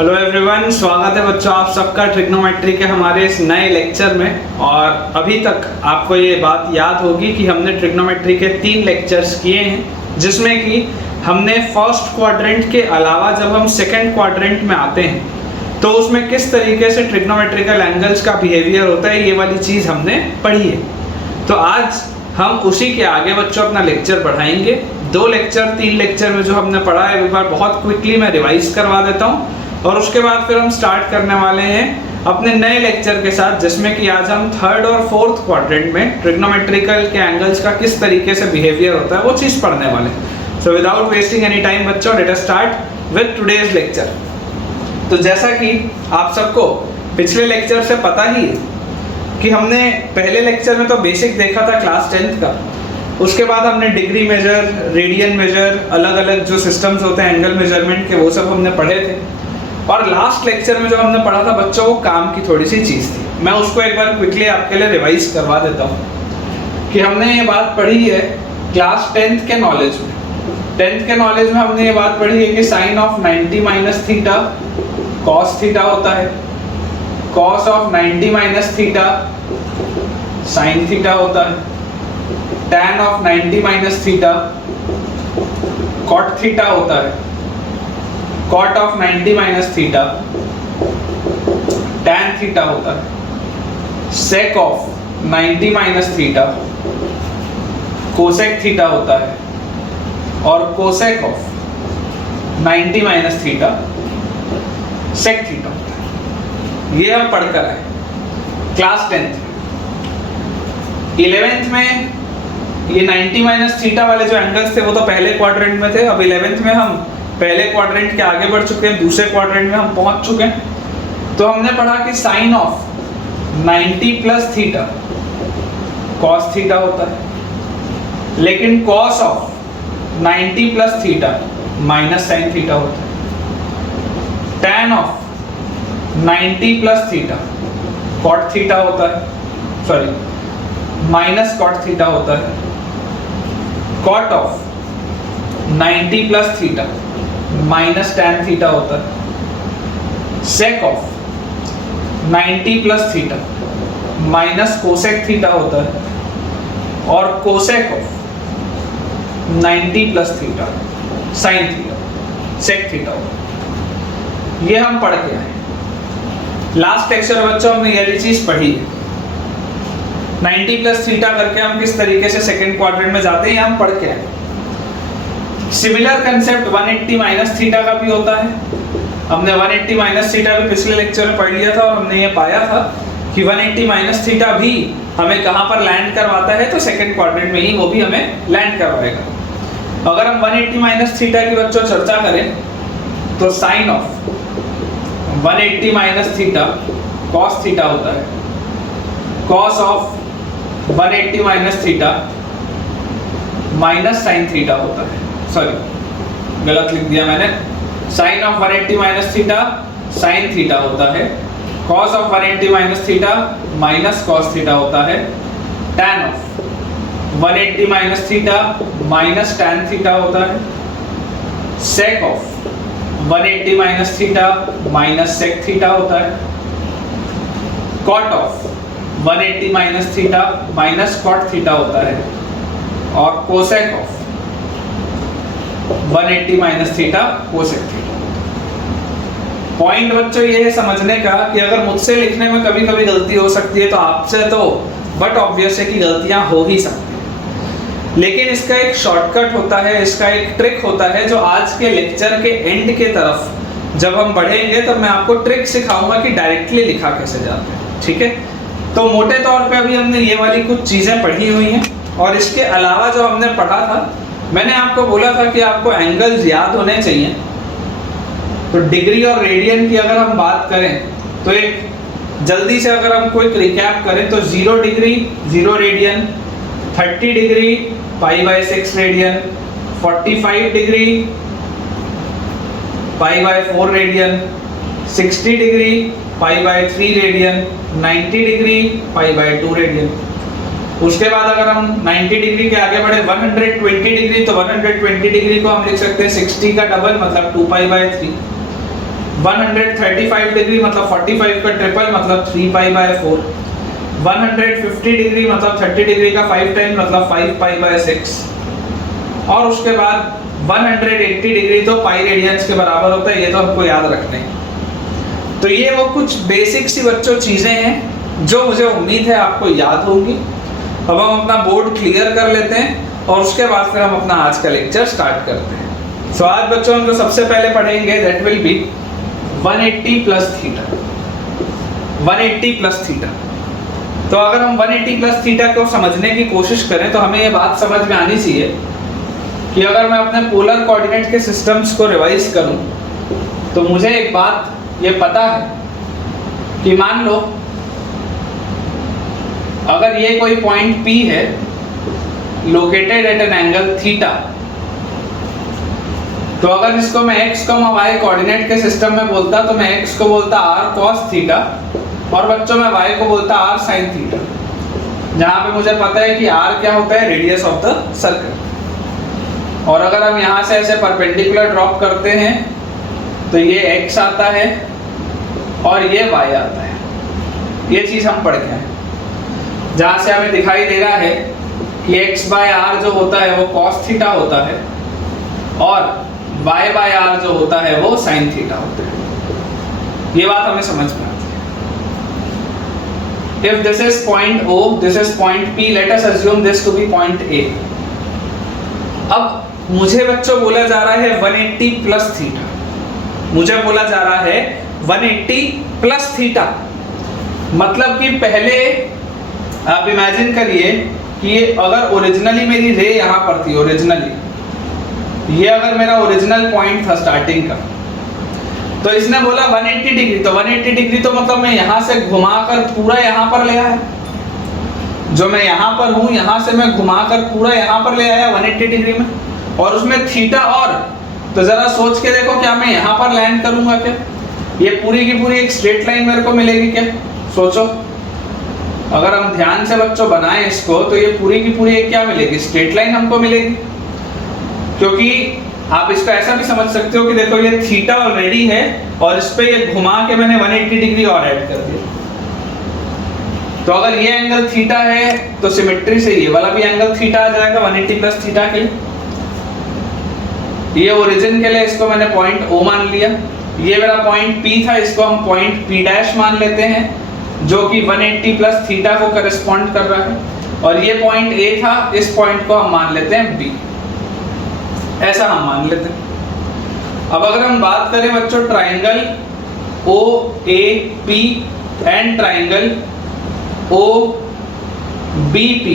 Hello everyone, स्वागत है बच्चों आप सबका ट्रिग्नोमेट्री के हमारे इस नए लेक्चर में। और अभी तक आपको ये बात याद होगी कि हमने ट्रिग्नोमेट्री के 3 लेक्चर्स किए हैं, जिसमें कि हमने फर्स्ट क्वाड्रेंट के अलावा जब हम सेकंड क्वाड्रेंट में आते हैं तो उसमें किस तरीके से ट्रिग्नोमेट्रिकल एंगल्स का बिहेवियर होता है, ये वाली चीज़ हमने पढ़ी है। तो आज हम उसी के आगे बच्चों अपना लेक्चर बढ़ाएंगे। 3 लेक्चर में जो हमने पढ़ा है एक बार बहुत क्विकली मैं रिवाइज करवा देता हूँ और उसके बाद फिर हम स्टार्ट करने वाले हैं अपने नए लेक्चर के साथ, जिसमें कि आज हम थर्ड और फोर्थ क्वाड्रेंट में ट्रिग्नोमेट्रिकल के एंगल्स का किस तरीके से बिहेवियर होता है वो चीज़ पढ़ने वाले हैं। So without wasting any time बच्चों, let us start with today's lecture. तो जैसा कि आप सबको पिछले लेक्चर से पता ही है कि हमने पहले लेक्चर में तो बेसिक देखा था क्लास 10th का, उसके बाद हमने डिग्री मेजर, रेडियन मेजर, अलग अलग जो सिस्टम्स होते हैं एंगल मेजरमेंट के, वो सब हमने पढ़े थे। और लास्ट लेक्चर में जो हमने पढ़ा था बच्चों, वो काम की थोड़ी सी चीज़ थी। मैं उसको एक बार क्विकली आपके लिए रिवाइज करवा देता हूँ कि हमने ये बात पढ़ी है क्लास 10th के नॉलेज में। 10th के नॉलेज में हमने ये बात पढ़ी है कि sine of 90 minus theta cos theta होता है, cos of 90 minus theta sine theta होता है, tan of 90 minus theta cot theta होता है, cot of 90 minus theta tan theta होता है, sec of 90 minus theta cosec theta होता है और cosec of 90 minus theta sec theta होता है। ये हम पढ़कर आए क्लास 10th। 11th में ये 90 माइनस थीटा वाले जो एंगल्स थे वो तो पहले क्वाड्रेंट में थे। अब 11th में हम पहले क्वाड्रेंट के आगे बढ़ चुके हैं, दूसरे क्वाड्रेंट में हम पहुंच चुके हैं। तो हमने पढ़ा कि sine of 90 plus theta cos theta होता है, लेकिन cos of 90 plus theta minus sine theta होता है। tan of 90 plus theta cot theta होता है, सॉरी माइनस कॉट थीटा होता है। Cot of 90 plus theta minus tan theta होता है। Sec of 90 plus theta minus cosec theta होता है और cosec of 90 plus theta sine theta sec theta होता है। ये हम पढ़ के आए। लास्ट लेक्चर बच्चों हमने ये चीज पढ़ी है, 90 प्लस थीटा करके हम किस तरीके से सेकेंड क्वाड्रेंट में जाते हैं, ये हम पढ़ के आए। सिमिलर कंसेप्ट 180 माइनस थीटा का भी होता है। हमने 180 माइनस थीटा भी पिछले लेक्चर में पढ़ लिया था और हमने ये पाया था कि 180 माइनस थीटा भी हमें कहाँ पर लैंड करवाता है, तो सेकंड क्वाड्रेंट में ही वो भी हमें लैंड करवाएगा। अगर हम 180 माइनस थीटा की बच्चों चर्चा करें तो sine of 180 minus theta cos theta होता है, cos of 180 minus theta minus sine theta होता है। सॉरी गलत लिख दिया मैंने, sine of 180 minus theta sine theta होता है, cos of 180 minus theta minus cos theta होता है, tan of 180 minus theta minus tan theta होता है, sec of 180 minus theta minus sec theta होता है, cot of 180 minus theta minus cot theta होता है और cosec of 180 minus theta cosec theta. Point बच्चों ये है समझने का कि अगर मुझसे लिखने में कभी कभी गलती हो सकती है तो आपसे तो बट ऑब्वियस है कि गलतियां हो ही सकती हैं, लेकिन इसका एक शॉर्टकट होता है, इसका एक ट्रिक होता है जो आज के लेक्चर के एंड के तरफ जब हम बढ़ेंगे तब मैं आपको ट्रिक सिखाऊंगा कि डायरेक्टली लिखा कैसे जाता है। ठीक है, तो मोटे तौर पे अभी हमने ये वाली कुछ चीजें पढ़ी हुई हैं और इसके अलावा जो हमने पढ़ा था, मैंने आपको बोला था कि आपको एंगल्स याद होने चाहिए। तो डिग्री और रेडियन की अगर हम बात करें तो एक जल्दी से अगर हम कोई रिकैप करें तो 0 degree 0 radian, 30 degree π/6 radian, 45 degree π/4 radian, 60 degree π/3 radian, 90 degree π/2 radian. उसके बाद अगर हम 90 डिग्री के आगे बढ़े 120 डिग्री, तो 120 डिग्री को हम लिख सकते हैं 60 का डबल मतलब 2π/3। 135 डिग्री मतलब 45 का ट्रिपल मतलब 3π/4, 150 डिग्री मतलब 30 डिग्री का 5 टाइम मतलब 5π/6, और उसके बाद 180 डिग्री तो पाई रेडियंस के बराबर होता है, ये तो हमको याद रखना है। तो ये वो कुछ बेसिक सी बच्चों चीजें हैं जो मुझे उम्मीद है आपको याद होंगी। अब हम अपना बोर्ड क्लियर कर लेते हैं और उसके बाद फिर हम अपना आज का लेक्चर स्टार्ट करते हैं। सो आज बच्चों हम जो सबसे पहले पढ़ेंगे that will be 180 plus theta. 180 plus theta, तो अगर हम 180 प्लस थीटा को समझने की कोशिश करें तो हमें ये बात समझ में आनी चाहिए कि अगर मैं अपने पोलर कोऑर्डिनेट के सिस्टम्स को रिवाइज करूं तो मुझे एक बात ये पता है कि मान लो अगर ये कोई पॉइंट P है located at an angle theta, तो अगर इसको मैं x, y कोऑर्डिनेट के सिस्टम में बोलता तो मैं x को बोलता r cos थीटा और बच्चों में y को बोलता r sin थीटा, जहां पे मुझे पता है कि r क्या होता है, रेडियस ऑफ द सर्कल। और अगर हम यहां से ऐसे परपेंडिकुलर ड्रॉप करते हैं तो ये x आता है और ये y आता है, ये चीज हम पढ़ के आए, जहां से हमें दिखाई दे रहा है कि x/r जो होता है वो cos थीटा होता है और y/r जो होता है वो sin थीटा होता है। ये बात हमें समझ में आती है। If this is point O, this is point P, let us assume this to be point A। अब मुझे बच्चों बोला जा रहा है 180 प्लस थीटा, मुझे बोला जा रहा है 180 प्लस थीटा, मतलब कि पहले आप इमेजिन करिए कि अगर ओरिजिनली मेरी रे यहाँ पर थी, ओरिजिनली ये अगर मेरा ओरिजिनल पॉइंट था स्टार्टिंग का, तो इसने बोला 180 डिग्री, तो 180 डिग्री तो मतलब मैं यहाँ से घुमाकर पूरा यहाँ पर ले आया, जो मैं यहाँ पर हूँ यहाँ से मैं घुमाकर पूरा यहाँ पर ले आया 180 डिग्री में, और उसमें थीटा और, तो जरा सोच के देखो क्या मैं यहाँ पर लैंड करूंगा क्या, ये पूरी की पूरी एक स्ट्रेट लाइन मेरे को मिलेगी क्या, सोचो। अगर हम ध्यान से बच्चों बनाएं इसको तो ये पूरी की पूरी एक क्या मिलेगी, स्ट्रेट लाइन हमको मिलेगी, क्योंकि आप इसको ऐसा भी समझ सकते हो कि देखो ये थीटा ऑलरेडी है और इस पे ये घुमा के मैंने 180 डिग्री और ऐड कर दिया, तो अगर ये एंगल थीटा है तो सिमेट्री से ये वाला भी एंगल थीटा आ जाएगा 180 प्लस थीटा के लिए। ये ओरिजिन के लिए इसको मैंने पॉइंट O मान लिया, ये मेरा पॉइंट P था, इसको हम पॉइंट P' मान लेते हैं जो कि 180 प्लस थीटा को करस्पॉन्ड कर रहा है, और ये पॉइंट A था, इस पॉइंट को हम मान लेते हैं B, ऐसा हम मान लेते हैं। अब अगर हम बात करें बच्चों triangle OAP and triangle OBP,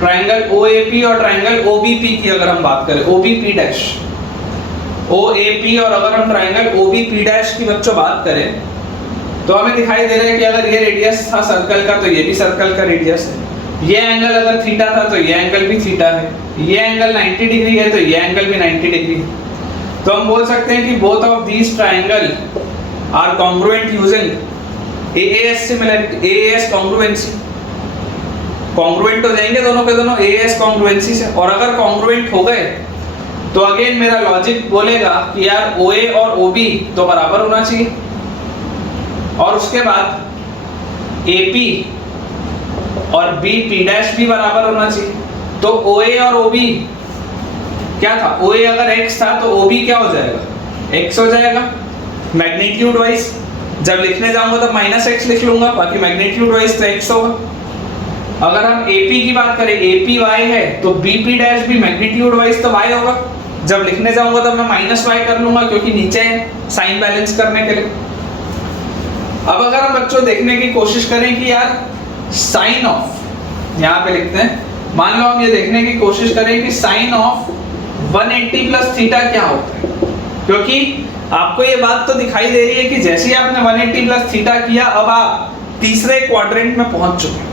triangle OAP और ट्राइंगल OBP की अगर हम बात करें, OBP' OAP और अगर हम ट्राइंगल OBP' की बच्चों बात करें तो हमें दिखाई दे रहा है कि अगर ये रेडियस था सर्कल का तो ये भी सर्कल का रेडियस है, ये एंगल अगर थीटा था तो ये एंगल भी थीटा है, ये एंगल 90 डिग्री है तो ये एंगल भी 90 डिग्री है। तो हम बोल सकते हैं कि both of these triangle are congruent using AAS similarity, AAS congruency, congruent हो जाएंगे दोनों के दोनों AAS कॉन्ग्रुएंसी से। और अगर कॉन्ग्रुएंट हो गए तो अगेन मेरा लॉजिक बोलेगा कि यार OA और OB तो बराबर होना चाहिए, और उसके बाद AP और BP' भी बराबर होना चाहिए। तो OA और OB क्या था, OA अगर x था तो OB क्या हो जाएगा, x हो जाएगा मैग्नीट्यूड वाइज, जब लिखने जाऊंगा तब -x लिख लूंगा, बाकी मैग्नीट्यूड वाइज तो x होगा। अगर हम AP की बात करें, AP y है तो BP' भी मैग्नीट्यूड वाइज तो y होगा, जब लिखने जाऊंगा तब मैं -y कर लूंगा क्योंकि नीचे है साइन बैलेंस करने के लिए। अब अगर हम बच्चों देखने की कोशिश करें कि यार साइन ऑफ, यहाँ पे लिखते हैं, मान लो हम ये देखने की कोशिश करें कि साइन ऑफ 180 प्लस थीटा क्या होता है, क्योंकि आपको ये बात तो दिखाई दे रही है कि जैसे ही आपने 180 प्लस थीटा किया अब आप तीसरे क्वाड्रेंट में पहुंच चुके हैं।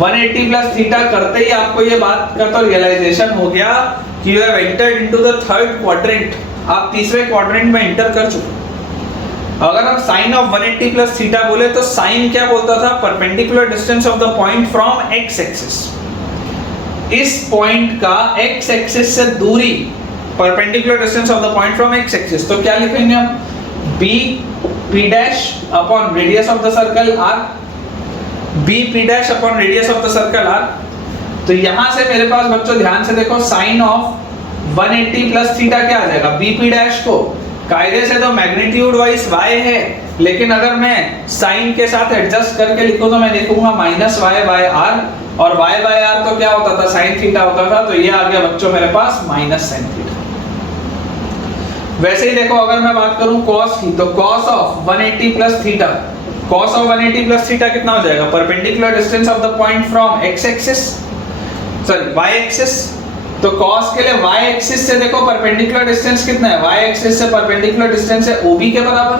180 प्लस थीटा करते ही आपको ये बात का तो रियलाइजेशन हो गया कि you have entered into the third quadrant, आप तीसरे क्वाड्रेंट में एंटर कर चुके। अगर हम साइन ऑफ 180 प्लस थीटा बोले तो साइन क्या बोलता था, perpendicular distance of the point from x axis, इस पॉइंट का एक्स एक्सिस से दूरी, perpendicular distance of the point from x axis. तो क्या लिखेंगे हम, B P dash upon radius of the circle R, B P dash upon radius of the circle R. तो यहां से मेरे पास बच्चों ध्यान से देखो साइन ऑफ 180 प्लस थीटा क्या आ जाएगा, बी पी डैश को कायदे से तो मैग्नीट्यूड वाइज y है, लेकिन अगर मैं साइन के साथ एडजस्ट करके लिखूं तो मैं लिखूंगा माइनस वाई बाय आर, और y बाय आर तो क्या होता था, साइन थीटा होता था, तो ये आ गया बच्चों मेरे पास माइनस साइन थीटा। वैसे ही देखो अगर मैं बात करूं cos की, तो cos of 180 plus theta, cos of 180 plus theta कितना हो जाएगा, perpendicular distance of the point from x axis sorry y axis. तो cos के लिए y एक्सिस से देखो परपेंडिकुलर डिस्टेंस कितना है, y एक्सिस से परपेंडिकुलर डिस्टेंस है OB के बराबर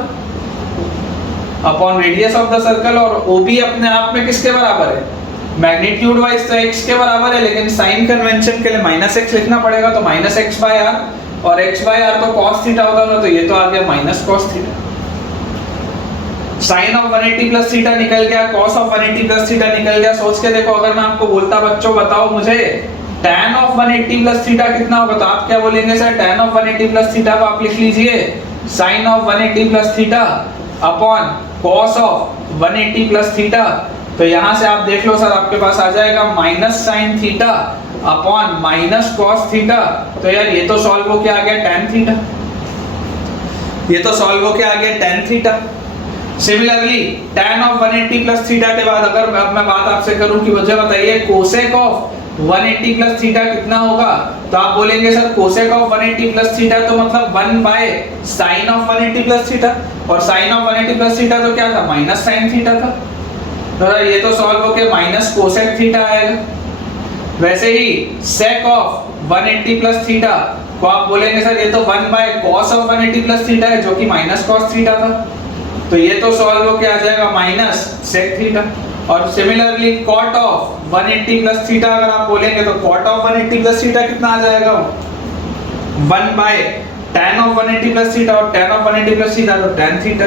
upon radius of the circle, और OB अपने आप में किसके बराबर है, मैग्नीट्यूड वाइज तो x के बराबर है, लेकिन साइन कन्वेंशन के लिए माइनस x लिखना पड़ेगा, तो माइनस x बाय r, और x बाय r तो cos थीटा होता था, तो ये तो आ गया minus cos theta. Sine of 180 plus theta निकल गया, cos ऑफ 180 प्लस थीटा निकल गया। सोच के देखो अगर मैं आपको बोलता बच्चों बताओ मुझे tan ऑफ 180 प्लस थीटा कितना होगा, तो आप क्या बोलेंगे sir, tan of 180 plus theta को आप लिख लीजिए sin of 180 plus theta upon cos of 180 plus theta. तो यहां से आप देख लो सर आपके पास आ जाएगा minus sine theta upon minus cos theta. तो यार ये तो सॉल्व होके आ गया tan थीटा, ये तो सॉल्व होके आ गया tan theta. Similarly tan of 180 plus theta के बाद अगर मैं बात आपसे करूं कि मुझे बताइए कोसेक ऑफ 180 प्लस थीटा कितना होगा, तो आप बोलेंगे sir cosec of 180 plus theta तो मतलब 1 by sine of 180 plus theta, और साइन ऑफ 180 प्लस थीटा तो क्या था, माइनस साइन थीटा था, तो ये तो सॉल्व होके माइनस कोसेक थीटा आएगा। वैसे ही सेक ऑफ 180 प्लस थीटा को आप बोलेंगे सर ये तो 1 by cos of 180 plus theta है, जो कि माइनस कॉस थीटा था, तो ये तो सॉल्व होके आ जाएगा माइनस सेक थीटा। और similarly cot of 180 plus theta अगर आप बोलेंगे तो कॉट ऑफ 180 प्लस थीटा कितना आ जाएगा, 1 by tan of 180 plus theta, और tan ऑफ 180 प्लस थीटा तो tan थीटा,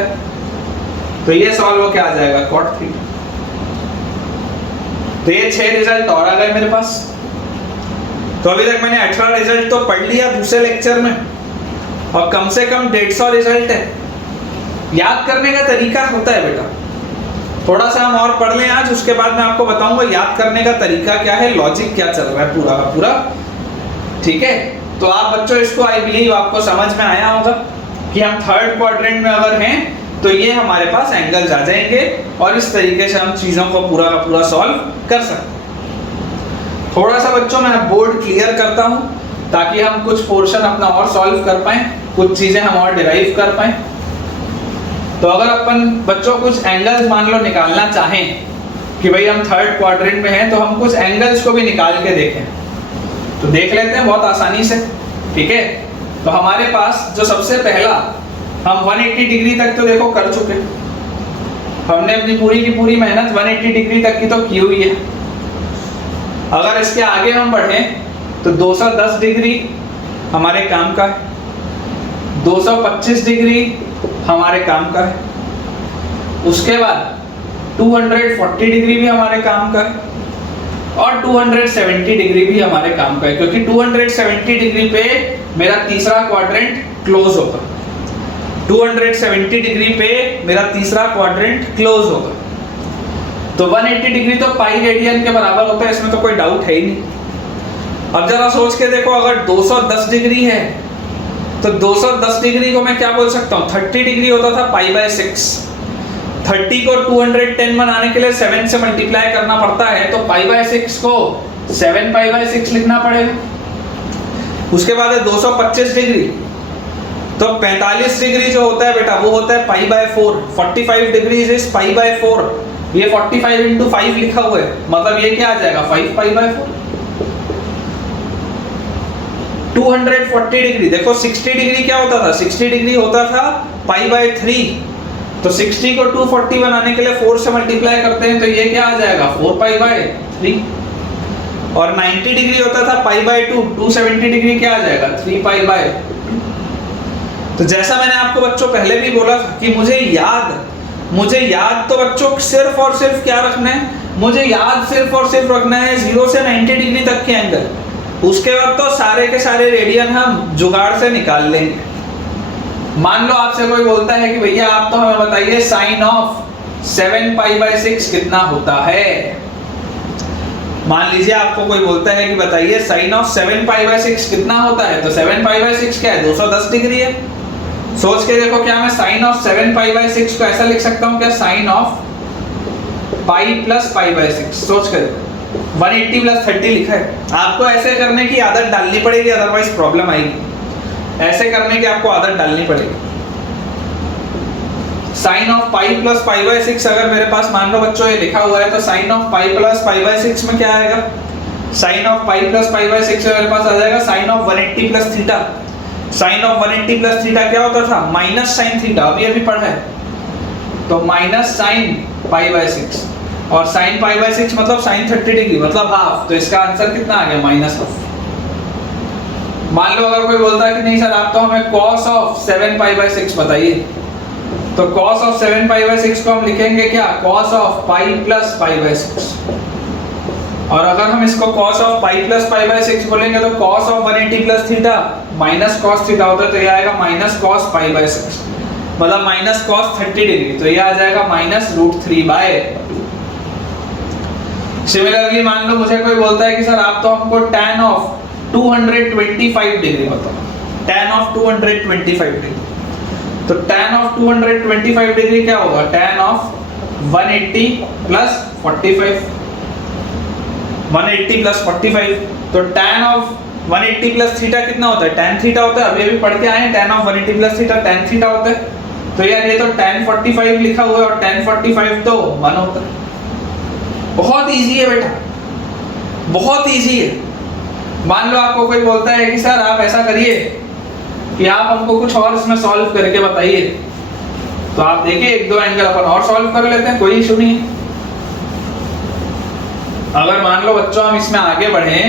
तो ये सॉल्व होके आ जाएगा कॉट थीटा। तो ये 6 रिजल्ट और आ गए मेरे पास। तो अभी तक मैंने 18 रिजल्ट तो पढ़ लिया दूसरे लेक्चर में, और कम से कम 150 रिजल्ट है। याद करने का तरीका होता है बेटा, थोड़ा सा हम और पढ़ लें आज, उसके बाद मैं आपको बताऊंगा याद करने का तरीका क्या है, लॉजिक क्या चल रहा है पूरा का पूरा, ठीक है। तो आप बच्चों इसको आई बिलीव आपको समझ में आया होगा कि हम थर्ड क्वाड्रेंट में अगर हैं तो ये हमारे पास एंगल्स आ जाएंगे, और इस तरीके से हम चीजों को पूरा का पूरा सॉल्व कर सकते हैं। थोड़ा सा बच्चों मैं बोर्ड क्लियर करता हूं ताकि हम कुछ पोर्शन अपना और सॉल्व कर पाएं, कुछ चीजें हम और डिराइव कर पाएं। तो अगर अपन बच्चों कुछ एंगल्स मान लो निकालना चाहें कि भाई हम थर्ड क्वाड्रेंट में हैं, तो हम कुछ एंगल्स को भी निकाल के देखें, तो देख लेते हैं बहुत आसानी से, ठीक है। तो हमारे पास जो सबसे पहला हम 180 डिग्री तक तो देखो कर चुके, हमने अपनी पूरी की पूरी मेहनत 180 डिग्री तक की तो की हुई है। अगर इसके आगे हम बढ़े तो 210 डिग्री हमारे काम का है, 225 डिग्री हमारे काम का है, उसके बाद 240 डिग्री भी हमारे काम का है, और 270 डिग्री भी हमारे काम का है, क्योंकि 270 डिग्री पे मेरा तीसरा क्वाड्रेंट क्लोज होगा, 270 डिग्री पे मेरा तीसरा क्वाड्रेंट क्लोज होगा। तो 180 डिग्री तो पाई रेडियन के बराबर होता है, इसमें तो कोई डाउट है ही नहीं। अब जरा सोच के देखो, अगर 210 डिग्री है तो 210 डिग्री को मैं क्या बोल सकता हूँ, 30 डिग्री होता था पाई बाय 6, 30 को 210 बनाने के लिए 7 से मल्टीप्लाई करना पड़ता है, तो पाई बाय 6 को 7 पाई बाय 6 लिखना पड़ेगा। उसके बाद है 225 डिग्री, तो 45 डिग्री जो होता है बेटा वो होता है pi by 4, 45 degree is pi by 4, ये 45 इंटू 5 लिखा हुआ है, मतलब ये क्या आ जाएगा 5 पाई बाय 4। 240 डिग्री देखो, 60 डिग्री क्या होता था, 60 डिग्री होता था पाई बाय 3, तो 60 को 240 बनाने के लिए 4 से मल्टीप्लाई करते हैं, तो ये क्या आ जाएगा 4 पाई बाय 3। और 90 डिग्री होता था पाई बाय 2, 270 डिग्री क्या आ जाएगा 3 पाई बाय 2। तो जैसा मैंने आपको बच्चों पहले भी बोला था कि मुझे याद तो बच्चों सिर्फ और सिर्फ क्या रखना है, मुझे याद सिर्फ और सिर्फ रखना है 0 से 90 डिग्री तक के एंगल, उसके बाद तो सारे के सारे रेडियन हम जुगाड़ से निकाल लेंगे। मान लो आपसे कोई बोलता है कि भैया आप तो हमें बताइए साइन ऑफ 7 पाई बाय 6 कितना होता है। मान लीजिए आपको कोई बोलता है कि बताइए साइन ऑफ 7 पाई बाय 6 कितना होता है, तो 7 पाई बाय 6 क्या है, 210 डिग्री है। सोच के देखो, क्या मैं साइन ऑफ 7 पाई बाय 6 को ऐसा लिख सकता हूँ क्या, sine of pi plus pi by 6। सोच के देखो, 180 प्लस 30 लिखा है। आपको ऐसे करने की आदत डालनी पड़ेगी, अदरवाइज प्रॉब्लम आएगी। ऐसे करने की आपको आदत डालनी पड़ेगी। Sine of pi plus pi by 6 अगर मेरे पास मान लो बच्चों ये लिखा हुआ है, तो sine of pi plus pi by 6 में क्या आएगा, sine of pi plus pi by 6 मेरे पास आ जाएगा sine of 180 plus theta. Sine of 180 plus theta क्या होता था, माइनस साइन थीटा, अभी पढ़ा है। तो माइनस साइन पाई बाय 6, और साइन पाई बाय 6 मतलब साइन 30 डिग्री मतलब हाफ। तो इसका आंसर कितना आ गया, माइनस हाफ। मान लो अगर कोई बोलता है कि नहीं सर आप तो हमें cos ऑफ 7 पाई बाय 6 बताइए, तो cos ऑफ 7 पाई बाय 6 को हम लिखेंगे क्या, cos of pi plus pi by 6। और अगर हम इसको cos of pi plus pi by 6 बोलेंगे तो cos of 180 plus theta minus cos theta होता है, तो ये आएगा माइनस cos पाई बाय 6 मतलब माइनस cos 30 डिग्री। तो ये आ जाएगा माइनस √3 बाय। सिमिलरली मान लो मुझे कोई बोलता है कि सर आप तो हमको tan ऑफ 225 डिग्री बताओ, tan ऑफ 225 डिग्री। तो tan ऑफ 225 डिग्री क्या होगा, tan ऑफ 180 प्लस 45, 180 प्लस 45। तो tan ऑफ 180 प्लस थीटा कितना होता है, tan थीटा होता है। अभी पढ़ के आए हैं, tan of 180 plus theta tan theta होता है। तो यार ये तो tan 45 लिखा हुआ है, और tan 45 तो 1 होता है। बहुत इजी है बेटा, बहुत इजी है। मान लो आपको कोई बोलता है कि सर आप ऐसा करिए कि आप हमको कुछ और इसमें सॉल्व करके बताइए, तो आप देखिए 1-2 एंगल अपन और सॉल्व कर लेते हैं, कोई इशू नहीं है। अगर मान लो बच्चों हम इसमें आगे बढ़े,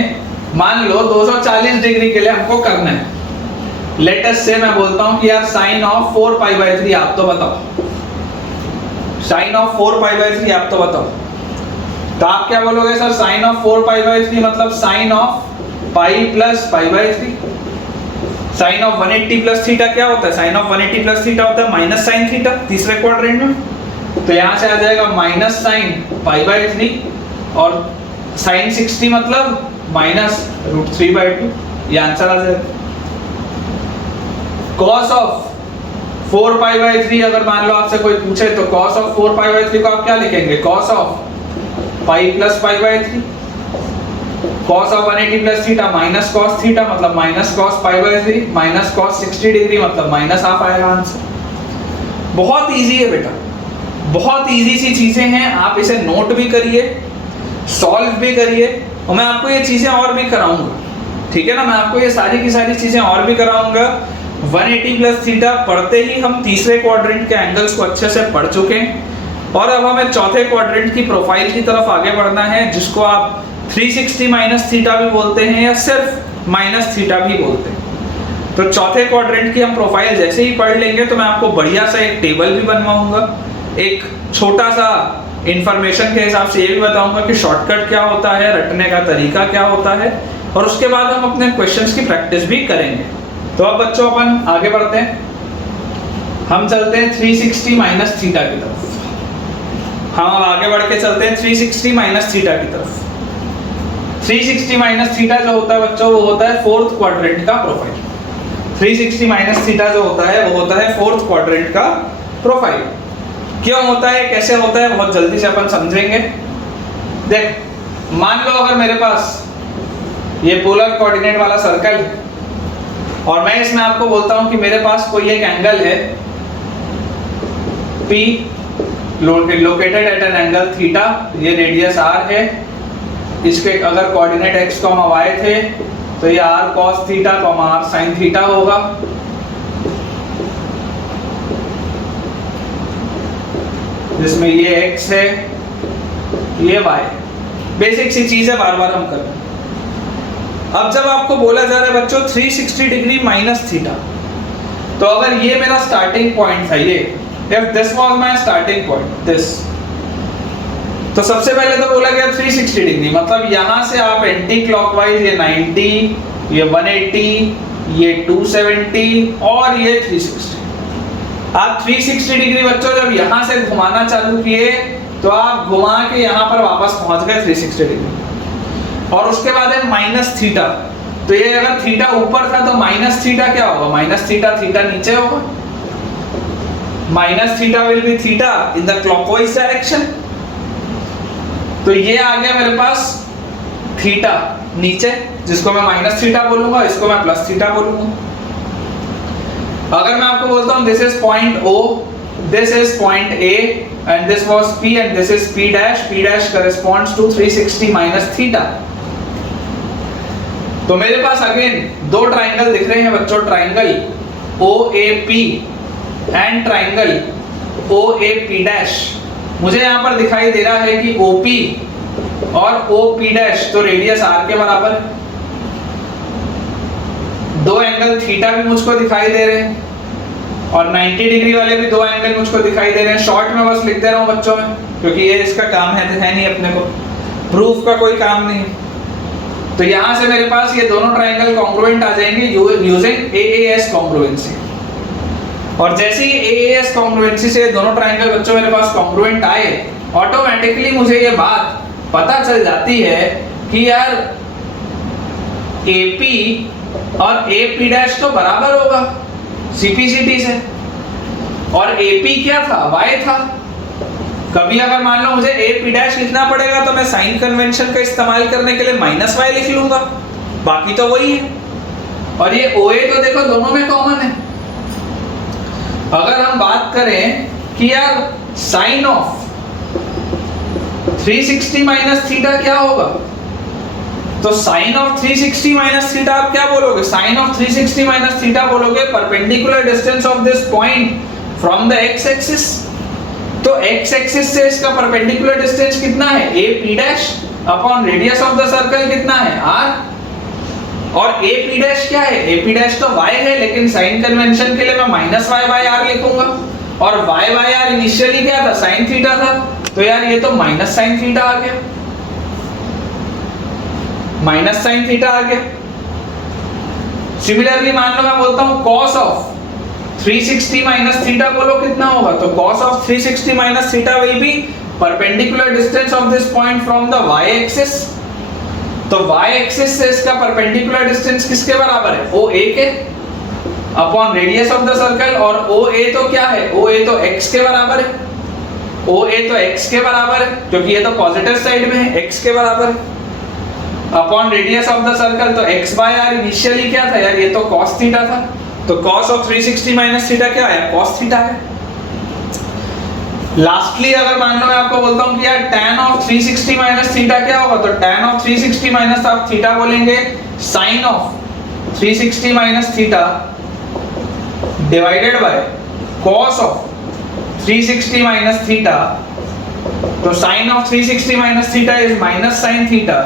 मान लो 240 डिग्री के लिए हमको करना है। लेट अस से मैं बोलता हूं कि यार साइन ऑफ 4 पाई बाय 3 आप तो बताओ, साइन ऑफ 4 पाई बाय 3 आप तो बताओ। तो आप क्या बोलोगे, sir sine of 4 pi by 3 मतलब sine of pi plus pi by 3। Sine of 180 plus theta क्या होता है, साइन ऑफ 180 प्लस थीटा होता है माइनस साइन थीटा तीसरे क्वाड्रेंट में। तो यहां से आ जाएगा माइनस साइन पाई बाय 3, और साइन 60 मतलब माइनस √3 बाय 2। ये आंसर आ जाएगा। cos ऑफ 4 पाई बाय 3 अगर मान लो आपसे कोई पूछे, तो cos ऑफ 4 पाई बाय 3 को आप क्या लिखेंगे, cos of pi plus pi by 3। cos of 180 plus theta minus cos theta मतलब minus cos pi by 3, minus cos 60 degree मतलब माइनस हाफ आएगा आंसर। बहुत इजी है बेटा, बहुत इजी सी चीजें हैं। आप इसे नोट भी करिए, सॉल्व भी करिए, और मैं आपको ये चीजें और भी कराऊंगा, ठीक है ना। मैं आपको ये सारी की सारी चीजें और भी कराऊंगा। 180 प्लस थीटा पढ़ते ही हम तीसरे क्वाड्रेंट के एंगल्स को अच्छे से पढ़ चुके हैं, और अब हमें चौथे क्वाड्रेंट की प्रोफाइल की तरफ आगे बढ़ना है, जिसको आप 360 माइनस थीटा भी बोलते हैं या सिर्फ माइनस थीटा भी बोलते हैं। तो चौथे क्वाड्रेंट की हम प्रोफाइल जैसे ही पढ़ लेंगे, तो मैं आपको बढ़िया सा एक टेबल भी बनवाऊंगा, एक छोटा सा इंफॉर्मेशन के हिसाब से ये भी बताऊंगा कि शॉर्टकट क्या होता है, रटने का तरीका क्या होता है, और उसके बाद हम अपने क्वेश्चंस की प्रैक्टिस भी करेंगे। तो अब बच्चों अपन आगे बढ़ते हैं, हम चलते हैं 360 माइनस थीटा की तरफ। हम अब आगे बढ़ के चलते हैं 360 माइनस थीटा की तरफ। 360 माइनस थीटा जो होता है बच्चों, वो होता है फोर्थ क्वाड्रेंट का प्रोफाइल। 360 माइनस थीटा जो होता है वो होता है फोर्थ क्वाड्रेंट का प्रोफाइल। क्यों होता है, कैसे होता है, बहुत जल्दी से अपन समझेंगे। देख, मान लो अगर मेरे पास ये पोलर कोऑर्डिनेट वाला सर्कल है, और मैं इसमें आपको बोलता हूं कि मेरे पास कोई एक एंगल है P located at an angle theta, ये रेडियस r है, इसके अगर कोऑर्डिनेट x, y थे तो ये r cos theta, r sin theta होगा। जिसमें ये x है, ये y, बेसिक सी चीज है, बार बार हम कर रहे हैं। अब जब आपको बोला जा रहा है बच्चों 360 डिग्री माइनस थीटा, तो अगर ये मेरा स्टार्टिंग पॉइंट था, ये if this was my starting point, this, तो सबसे पहले तो बोला गया 360 डिग्री मतलब यहां से आप एंटी क्लॉकवाइज ये 90, ये 180, ये 270 और ये 360, आप 360 डिग्री बच्चों जब यहां से घुमाना चालू किए तो आप घुमा के यहां पर वापस पहुंच गए 360 डिग्री। और उसके बाद है माइनस थीटा। तो ये अगर थीटा ऊपर था तो माइनस थीटा क्या होगा, माइनस थीटा, थीटा नीचे होगा। Minus theta will B theta in the clockwise direction. तो ये आ गया मेरे पास थीटा नीचे, जिसको मैं माइनस थीटा बोलूंगा, इसको मैं प्लस थीटा बोलूंगा। अगर मैं आपको बोलता हूं this is point O, this is point A and this was P and this is P dash, P dash corresponds to 360 minus theta। तो मेरे पास अगेन दो ट्राइंगल दिख रहे हैं बच्चों, triangle OAP and triangle OAP dash। मुझे यहाँ पर दिखाई दे रहा है कि OP और OP dash तो रेडियस R के बराबर है। दो एंगल थीटा भी मुझको दिखाई दे रहे हैं और 90 डिग्री वाले भी दो एंगल मुझको दिखाई दे रहे हैं। शॉर्ट में बस लिख दे रहा हूं बच्चों में, क्योंकि ये इसका काम है नहीं, अपने को प्रूफ का कोई काम नहीं। तो यहां से मेरे पास ये दोनों ट्राइंगल कॉन्ग्रुएंट आ जाएंगे यूजिंग AAS कॉन्ग्रुएंसी। और जैसे ही AAS कॉन्ग्रुएंसी से दोनों ट्राइंगल बच्चों मेरे पास कॉन्ग्रुएंट आए, ऑटोमेटिकली मुझे ये बात पता चल जाती है कि यार AP और AP डैश तो बराबर होगा CPCT से, और AP क्या था, Y था। कभी अगर मान लो मुझे AP डैश लिखना पड़ेगा तो मैं साइन कन्वेंशन का इस्तेमाल करने के लिए माइनस Y लिख लूंगा, बाकी तो वही है। और ये OA तो देखो दोनों में कॉमन है। अगर हम बात करें कि यार साइन ऑफ 360 माइनस थीटा क्या होगा, तो साइन ऑफ 360 माइनस थीटा आप क्या बोलोगे, साइन ऑफ 360 माइनस थीटा बोलोगे perpendicular distance of this point from the x axis. तो एक्स एक्सिस से इसका परपेंडिकुलर डिस्टेंस कितना है, AP dash upon radius of the circle कितना है, R। और AP डैश क्या है, AP डैश तो Y है, लेकिन साइन कन्वेंशन के लिए मैं माइनस Y बाय R लिखूंगा। और Y बाय R इनिशियली क्या था, साइन थीटा था, तो यार ये तो माइनस साइन थीटा आ गया, माइनस साइन थीटा आ गया। सिमिलरली मान लो मैं बोलता हूं कॉस ऑफ 360 माइनस थीटा, बोलो कितना होगा, तो cos of 360 minus theta will B perpendicular distance of this point from the y axis. तो y एक्सिस से इसका परपेंडिकुलर डिस्टेंस किसके बराबर है, OA के upon radius of the circle. और OA तो क्या है, OA तो x के बराबर है, OA तो x के बराबर है, क्योंकि ये तो पॉजिटिव साइड में है, x के बराबर है upon radius of the circle. तो x बाय r इनिशियली क्या था यार, ये तो cos थीटा था, तो cos ऑफ 360 माइनस थीटा क्या है, cos थीटा है। लास्टली अगर मान लो मैं आपको बोलता हूं कि यार tan ऑफ 360 माइनस थीटा क्या होगा, तो tan ऑफ 360 माइनस आप थीटा बोलेंगे sin of 360 minus theta divided by cos of 360 minus theta. तो sin of 360 minus theta is minus sin theta,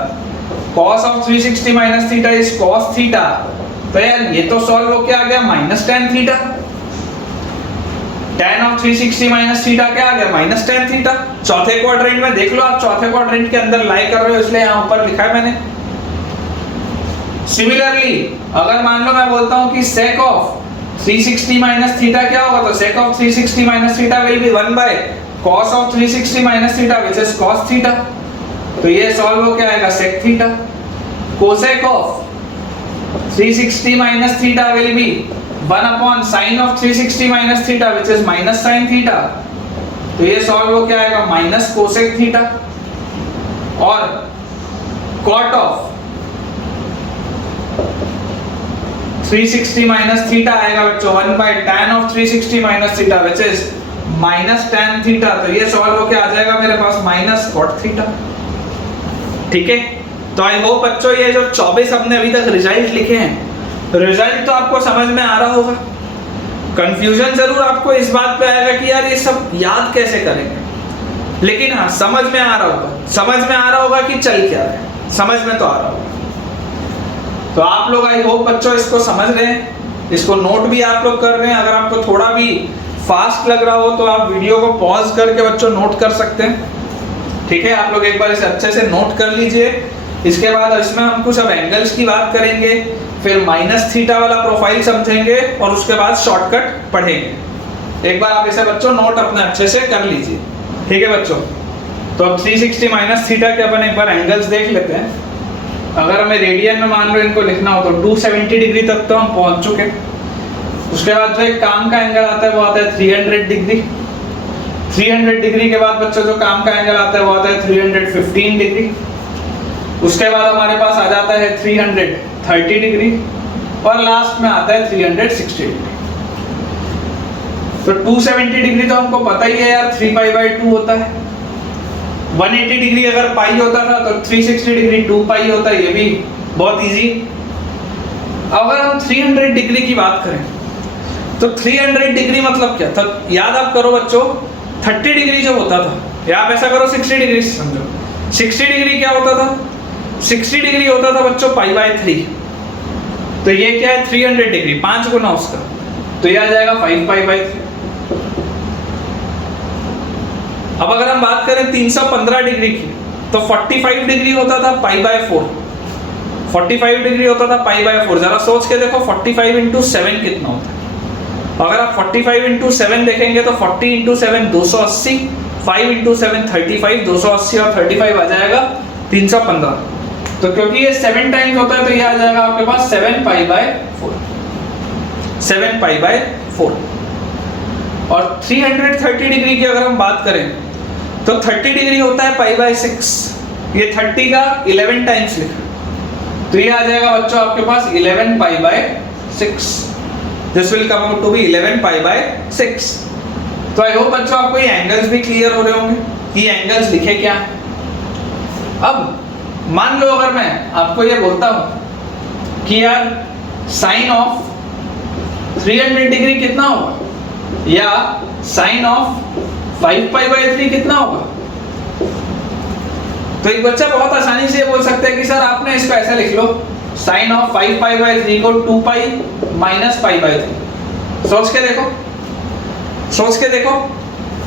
cos of 360 minus theta is cos theta. तो यार ये तो सॉल्व होके आ गया minus tan theta. tan of 360 minus theta क्या आ गया, minus tan theta. चौथे क्वाड्रेंट में देख लो, आप चौथे क्वाड्रेंट के अंदर लाई कर रहे हो, इसलिए यहाँ ऊपर लिखा है मैंने। सिमिलरली अगर मान लो मैं बोलता हूँ कि sec ऑफ 360 माइनस थीटा क्या होगा, तो sec of 360 minus theta will be 1 by cos of 360 minus theta which is cos theta. तो ये सॉल्व हो क्या आएगा, sec theta. cosec of 360 minus theta will be 1 upon sin of 360 minus theta which is minus sin theta. तो ये solve हो क्या आएगा, माइनस cosec थीटा। और cot ऑफ 360 माइनस थीटा आएगा बच्चों 1 by tan of 360 minus theta which is minus tan theta. तो ये सॉल्व होके आ जाएगा मेरे पास माइनस cot थीटा। ठीक है, तो आई होप बच्चों ये जो 24 हमने अभी तक रिजल्ट लिखे हैं, रिजल्ट तो आपको समझ में आ रहा होगा। कंफ्यूजन जरूर आपको इस बात पे आएगा कि यार ये सब याद कैसे करेंगे, लेकिन हाँ समझ में आ रहा होगा, समझ में आ रहा होगा कि चल क्या है, समझ में तो आ रहा होगा। तो आप लोग आई होप बच्चों इसको समझ रहे हैं, इसको नोट भी आप लोग कर रहे हैं। अगर आपको थोड़ा भी फास्ट लग रहा हो तो आप वीडियो को पॉज करके बच्चों नोट कर सकते हैं। ठीक है, आप लोग एक बार इसे अच्छे से नोट कर लीजिए। इसके बाद इसमें हम कुछ अब एंगल्स की बात करेंगे, फिर माइनस थीटा वाला प्रोफाइल समझेंगे और उसके बाद शॉर्टकट पढ़ेंगे। एक बार आप इसे बच्चों नोट अपने अच्छे से कर लीजिए, ठीक है बच्चों। तो अब 360 माइनस थीटा के अपन एक बार एंगल्स देख लेते हैं। अगर हमें रेडियन में मान लो इनको लिखना हो तो 270 डिग्री तक तो हम पहुंच चुके। उसके बाद जो एक काम का एंगल आता है वो आता है 300 डिग्री। 300 डिग्री के बाद बच्चों जो काम का एंगल आता है वो आता है 315 डिग्री। उसके बाद हमारे पास आ जाता है 330 डिग्री और लास्ट में आता है 360 डिग्री। तो 270 डिग्री तो हमको पता ही है यार 3π/2 होता है। 180 डिग्री अगर पाई होता था तो 360 डिग्री 2π होता है, ये भी बहुत इजी। अगर हम 300 डिग्री की बात करें तो 300 डिग्री मतलब क्या था, याद आप करो बच्चों। 30 डिग्री जो होता था, या आप ऐसा करो 60 डिग्री से समझो। 60 डिग्री क्या होता था, 60 डिग्री होता था बच्चों π/3। तो ये क्या है 300 डिग्री, 5 गुना उसका, तो ये आ जाएगा 5π/3। अब अगर हम बात करें 315 डिग्री की तो 45 डिग्री होता था π/4। 45 डिग्री होता था π/4। जरा सोच के देखो 45 × 7 कितना होता है। अगर आप 45 × 7 देखेंगे तो 40 × 7 280, 5 × 7 35, 280 और 35 आ जाएगा 315। तो क्योंकि ये 7 टाइम्स होता है तो ये आ जाएगा आपके पास 7π/4। 7π/4। और 330 डिग्री की अगर हम बात करें तो 30 डिग्री होता है π/6। ये 30 का 11 टाइम्स लिखा, तो ये आ जाएगा बच्चों आपके पास 11π/6। This will come out to be 11π/6। तो आई होप बच्चों आपको ये एंगल्स भी क्लियर हो रहे होंगे कि एंगल्स लिखे क्या है। अब मान लो अगर मैं आपको ये बोलता हूं कि यार साइन ऑफ 300 डिग्री कितना होगा, या साइन ऑफ 5π/3 कितना होगा, तो एक बच्चा बहुत आसानी से बोल सकता है कि सर आपने इसको ऐसा लिख लो, साइन ऑफ 5π/3 को 2π - π/3। सोच के देखो, सोच के देखो,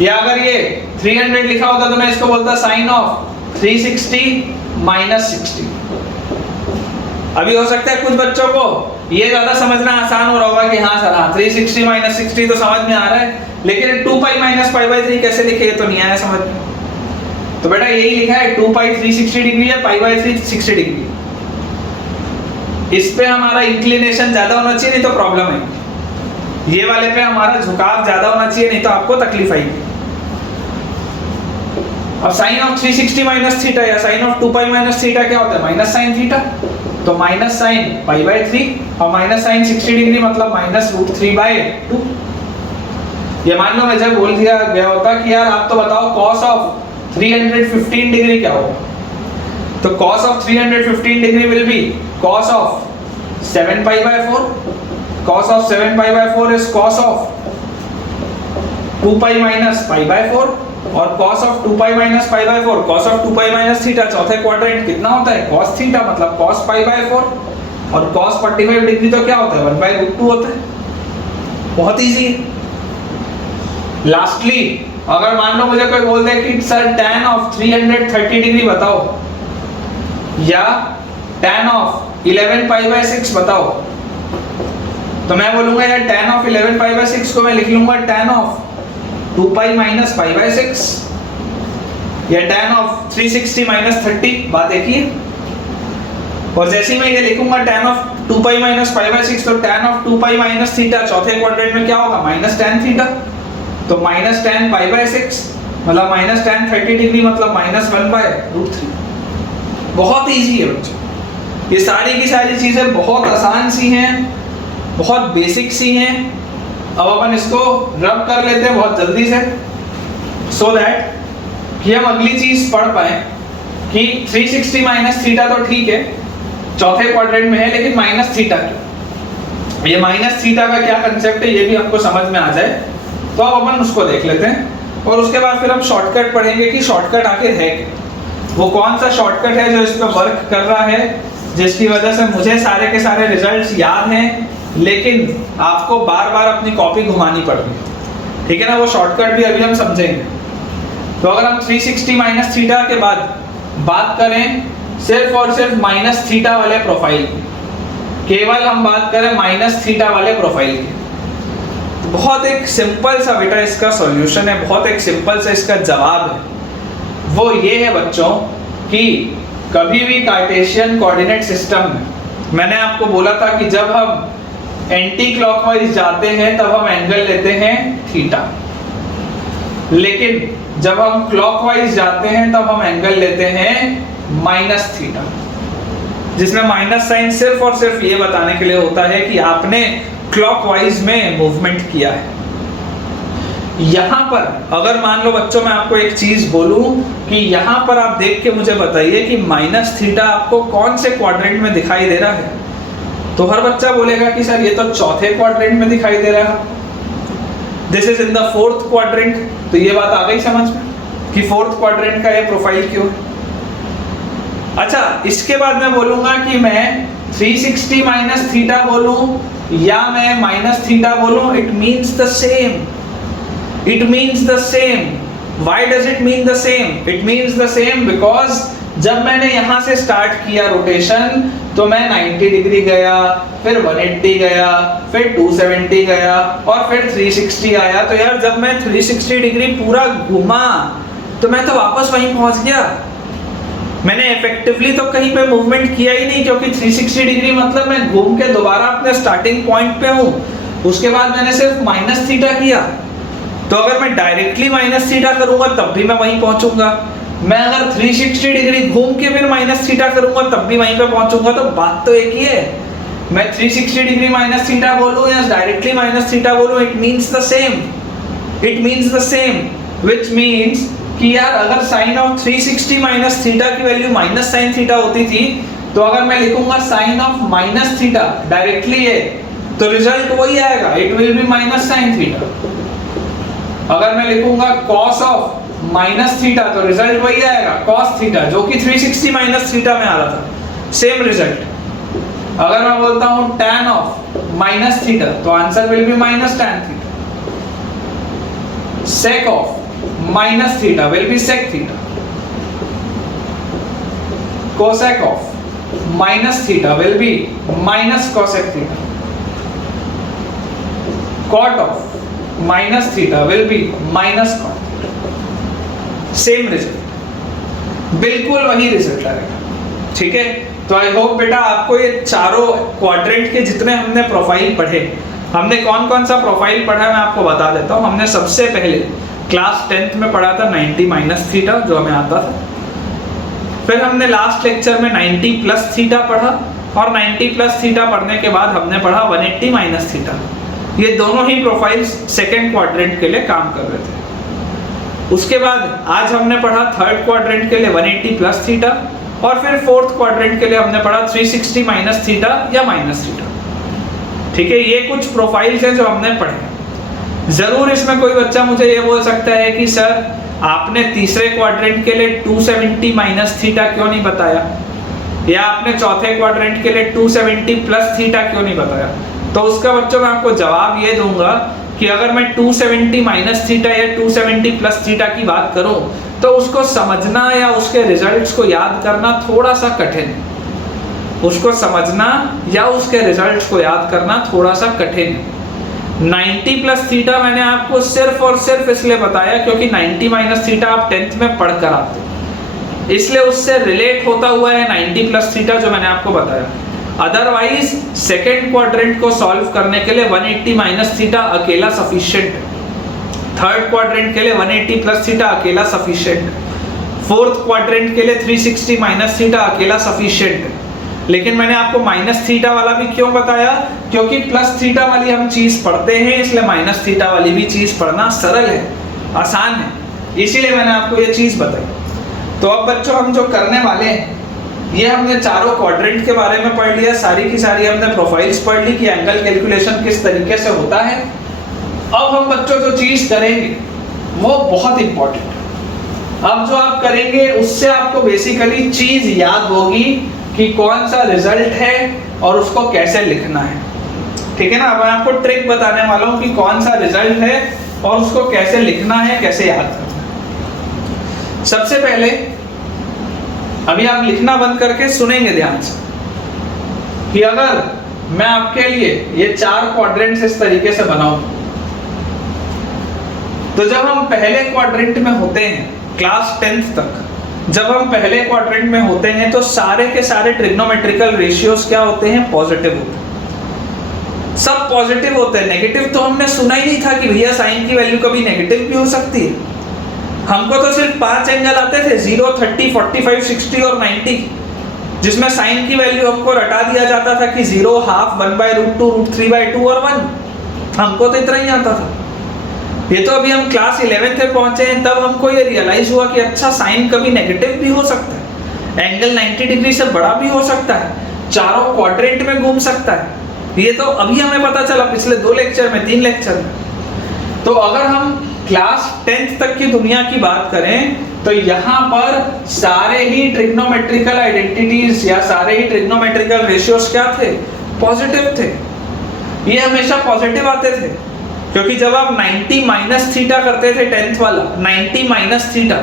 या अगर ये 300 लिखा होता तो मैं इसको बोलता साइन ऑफ 360 - 60। अभी हो सकता है कुछ बच्चों को ये ज्यादा समझना आसान हो रहा होगा कि हाँ सर हाँ 360 - 60 तो समझ में आ रहा है, लेकिन 2π - π/3 कैसे लिखे ये तो नहीं आया समझ में। तो बेटा यही लिखा है 2π 360 डिग्री है, π/3 60 डिग्री। इस पे हमारा इंक्लिनेशन ज्यादा होना चाहिए, नहीं तो प्रॉब्लम है। ये वाले पे हमारा झुकाव ज्यादा होना चाहिए, नहीं तो आपको तकलीफ आएगी। अब साइन ऑफ 360 - थीटा या साइन ऑफ 2π - थीटा क्या होता है, माइनस साइन थीटा। तो माइनस साइन π/3 और माइनस साइन 60 डिग्री मतलब -√3/2। ये मान लो मुझे बोल दिया गया होता कि यार आप तो बताओ cos ऑफ 315 डिग्री क्या होगा, तो cos of 315 degree will be cos of 7π/4। cos of 7π/4 is cos of 2π - π/4 और cos of 2π - π/4 cos of 2π - theta चौथे क्वाड्रेंट कितना होता है cos थीटा मतलब cos π/4 और cos 45 डिग्री तो क्या होता है 1/√2 होता है। बहुत इजी है। लास्टली अगर मान लो मुझे कोई बोल दे कि सर tan ऑफ 330 डिग्री बताओ या tan ऑफ 11π/6 बताओ, तो मैं बोलूंगा यार tan ऑफ 11π/6 को मैं लिख लूंगा tan ऑफ 2π - π/6 या tan ऑफ 360 - 30, बात एक ही है। और जैसे ही मैं ये लिखूंगा tan ऑफ 2π - π/6 तो tan ऑफ 2π - थीटा चौथे क्वाड्रेंट में क्या होगा -tan थीटा, तो -tan π/6 मतलब -tan 30 डिग्री मतलब -1/√3। बहुत इजी है बच्चों, ये सारी की सारी चीजें बहुत आसान सी हैं, बहुत बेसिक सी हैं। अब अपन इसको रब कर लेते हैं बहुत जल्दी से, सो दैट कि हम अगली चीज पढ़ पाए कि 360 - थीटा तो ठीक है चौथे क्वाड्रेंट में है, लेकिन माइनस थीटा क्या, ये माइनस थीटा का क्या कंसेप्ट है ये भी हमको समझ में आ जाए, तो अब अपन उसको देख लेते हैं। और उसके बाद फिर हम शॉर्टकट पढ़ेंगे कि शॉर्टकट आखिर है क्या, वो कौन सा शॉर्टकट है जो इस पर वर्क कर रहा है, जिसकी वजह से मुझे सारे के सारे रिजल्ट्स याद हैं लेकिन आपको बार बार अपनी कॉपी घुमानी पड़ रही है, ठीक है ना। वो शॉर्टकट भी अभी हम समझेंगे। तो अगर हम 360 - थीटा के बाद बात करें सिर्फ और सिर्फ माइनस थीटा वाले प्रोफाइल की, केवल हम बात करें माइनस थीटा वाले प्रोफाइल की, बहुत एक सिंपल सा बेटा इसका सॉल्यूशन है, बहुत एक सिंपल सा इसका जवाब है। वो ये है बच्चों कि कभी भी कार्टेशियन कोऑर्डिनेट सिस्टम में मैंने आपको बोला था कि जब हम एंटी क्लॉकवाइज जाते हैं तब हम एंगल लेते हैं थीटा, लेकिन जब हम क्लॉकवाइज जाते हैं तब हम एंगल लेते हैं माइनस थीटा, जिसमें माइनस साइन सिर्फ और सिर्फ ये बताने के लिए होता है कि आपने क्लॉकवाइज में मूवमेंट किया है। यहां पर अगर मान लो बच्चों मैं आपको एक चीज बोलूं कि यहां पर आप देख के मुझे बताइए कि माइनस थीटा आपको कौन से क्वाड्रेंट में दिखाई दे रहा है, तो हर बच्चा बोलेगा कि सर ये तो चौथे क्वाड्रेंट में दिखाई दे रहा है, this is in the fourth quadrant. तो ये बात आ गई समझ में कि फोर्थ क्वाड्रेंट का ये प्रोफाइल क्यों है। अच्छा, इसके बाद मैं बोलूंगा कि मैं 360 माइनस थीटा बोलूं या मैं माइनस थीटा बोलूं, it means the same, it means the same. Why does it mean the same? It means the same because जब मैंने यहाँ से स्टार्ट किया रोटेशन तो मैं 90 डिग्री गया, फिर 180 गया, फिर 270 गया और फिर 360 आया। तो यार जब मैं 360 डिग्री पूरा घुमा तो मैं तो वापस वहीं पहुंच गया, मैंने इफेक्टिवली तो कहीं पे मूवमेंट किया ही नहीं, क्योंकि 360 डिग्री मतलब मैं घूम के दोबारा अपने स्टार्टिंग पॉइंट पे हूँ, उसके बाद मैंने सिर्फ माइनस थीटा किया। तो अगर मैं डायरेक्टली माइनस थीटा करूंगा तब भी मैं वहीं पहुंचूंगा, मैं अगर 360 डिग्री घूम के फिर माइनस थीटा करूंगा तब भी वहीं पे पहुंचूंगा। तो बात तो एक ही है, मैं 360 डिग्री माइनस थीटा बोलूं या डायरेक्टली माइनस थीटा बोलूं, it means the same, it means the same, which means कि यार अगर साइन ऑफ 360 माइनस थीटा की वैल्यू माइनस साइन थीटा होती थी, तो अगर मैं लिखूंगा sine of minus theta directly है तो रिजल्ट वही आएगा, it will be minus sine theta. अगर मैं लिखूंगा cos ऑफ माइनस थीटा तो रिजल्ट वही आएगा cos थीटा, जो कि 360 माइनस थीटा में आ रहा था, सेम रिजल्ट। अगर मैं बोलता हूं tan ऑफ माइनस थीटा तो answer will be minus tan theta. sec of minus theta will be sec theta. cosec of minus theta will be minus cosec theta. cot of minus theta will be minus cot theta. Same result, बिल्कुल वही result आएगा। ठीक है, तो I hope बेटा आपको ये चारों क्वाड्रेंट के जितने हमने प्रोफाइल पढ़े, हमने कौन कौन सा प्रोफाइल पढ़ा है मैं आपको बता देता हूँ। हमने सबसे पहले क्लास 10th में पढ़ा था 90 माइनस थीटा, जो हमें आता था। फिर हमने लास्ट लेक्चर में 90 प्लस थीटा पढ़ा, और 90 प्लस थीटा पढ़ने के बाद हमने पढ़ा 180 माइनस थीटा। ये दोनों ही प्रोफाइल्स सेकेंड क्वाड्रेंट के लिए काम कर रहे थे। उसके बाद आज हमने पढ़ा थर्ड क्वाड्रेंट के लिए 180 प्लस थीटा, और फिर फोर्थ क्वाड्रेंट के लिए हमने पढ़ा 360 माइनस थीटा या माइनस थीटा। ठीक है, ये कुछ प्रोफाइल्स हैं जो हमने पढ़े। जरूर इसमें कोई बच्चा मुझे ये बोल सकता है कि सर आपने तीसरे क्वाड्रेंट के लिए 270 माइनस थीटा क्यों नहीं बताया, या आपने चौथे क्वाड्रेंट के लिए 270 प्लस थीटा क्यों नहीं बताया। तो उसका बच्चों मैं आपको जवाब ये दूंगा कि अगर मैं 270 माइनस थीटा या 270 प्लस थीटा की बात करूं तो उसको समझना या उसके रिजल्ट्स को याद करना थोड़ा सा कठिन है, उसको समझना या उसके रिजल्ट्स को याद करना थोड़ा सा कठिन है। 90 प्लस थीटा मैंने आपको सिर्फ और सिर्फ इसलिए बताया क्योंकि 90 माइनस थीटा आप 10th में पढ़ कर आते हो, इसलिए उससे रिलेट होता हुआ है 90 प्लस थीटा जो मैंने आपको बताया। अदरवाइज सेकेंड क्वाड्रेंट को सॉल्व करने के लिए 180 माइनस थीटा अकेला सफिशिएंट है, थर्ड क्वाड्रेंट के लिए 180 प्लस थीटा अकेला सफिशिएंट है, फोर्थ क्वाड्रेंट के लिए 360 माइनस थीटा अकेला सफिशिएंट है। लेकिन मैंने आपको माइनस थीटा वाला भी क्यों बताया, क्योंकि प्लस थीटा वाली हम चीज पढ़ते हैं, इसलिए माइनस थीटा वाली भी चीज पढ़ना सरल है, आसान है, इसीलिए मैंने आपको ये चीज बताई। तो अब बच्चों हम जो करने वाले हैं, ये हमने चारों क्वाड्रेंट के बारे में पढ़ लिया, सारी की सारी हमने प्रोफाइल्स पढ़ ली कि एंगल कैलकुलेशन किस तरीके से होता है। अब हम बच्चों जो चीज करेंगे वो बहुत इंपॉर्टेंट है। अब जो आप करेंगे उससे आपको बेसिकली चीज याद होगी कि कौन सा रिजल्ट है और उसको कैसे लिखना है। ठीक है ना, अब मैं आपको ट्रिक बताने वाला हूँ कि कौन सा रिजल्ट है और उसको कैसे लिखना है, कैसे याद करना है। सबसे पहले अभी आप लिखना बंद करके सुनेंगे ध्यान से कि अगर मैं आपके लिए ये चार क्वाड्रेंट्स इस तरीके से बनाऊं, तो जब हम पहले क्वाड्रेंट में होते हैं क्लास 10th तक, जब हम पहले क्वाड्रेंट में होते हैं तो सारे के सारे ट्रिग्नोमेट्रिकल रेशियोज क्या होते हैं? पॉजिटिव होते हैं, सब पॉजिटिव होते हैं। नेगेटिव तो हमने सुना ही नहीं था कि भैया साइन की वैल्यू कभी नेगेटिव भी हो सकती है। हमको तो सिर्फ 5 एंगल आते थे, 0, 30, 45, 60 और 90, जिसमें साइन की वैल्यू हमको रटा दिया जाता था कि 0, हाफ, 1/√2, √3/2 और 1। हमको तो इतना ही आता था। ये तो अभी हम क्लास 11th में पहुंचे हैं, तब हमको ये रियलाइज हुआ कि अच्छा साइन कभी नेगेटिव भी हो सकता है, एंगल 90 डिग्री से बड़ा भी हो सकता है, चारों क्वाड्रेंट में घूम सकता है। ये तो अभी हमें पता चला पिछले 2 लेक्चर में, 3 लेक्चर में। तो अगर हम क्लास 10th तक की दुनिया की बात करें तो यहाँ पर सारे ही ट्रिग्नोमेट्रिकल आइडेंटिटीज या सारे ही ट्रिग्नोमेट्रिकल रेशियोज क्या थे? पॉजिटिव थे। ये हमेशा पॉजिटिव आते थे, क्योंकि जब आप 90 माइनस थीटा करते थे 10th वाला, 90 माइनस थीटा,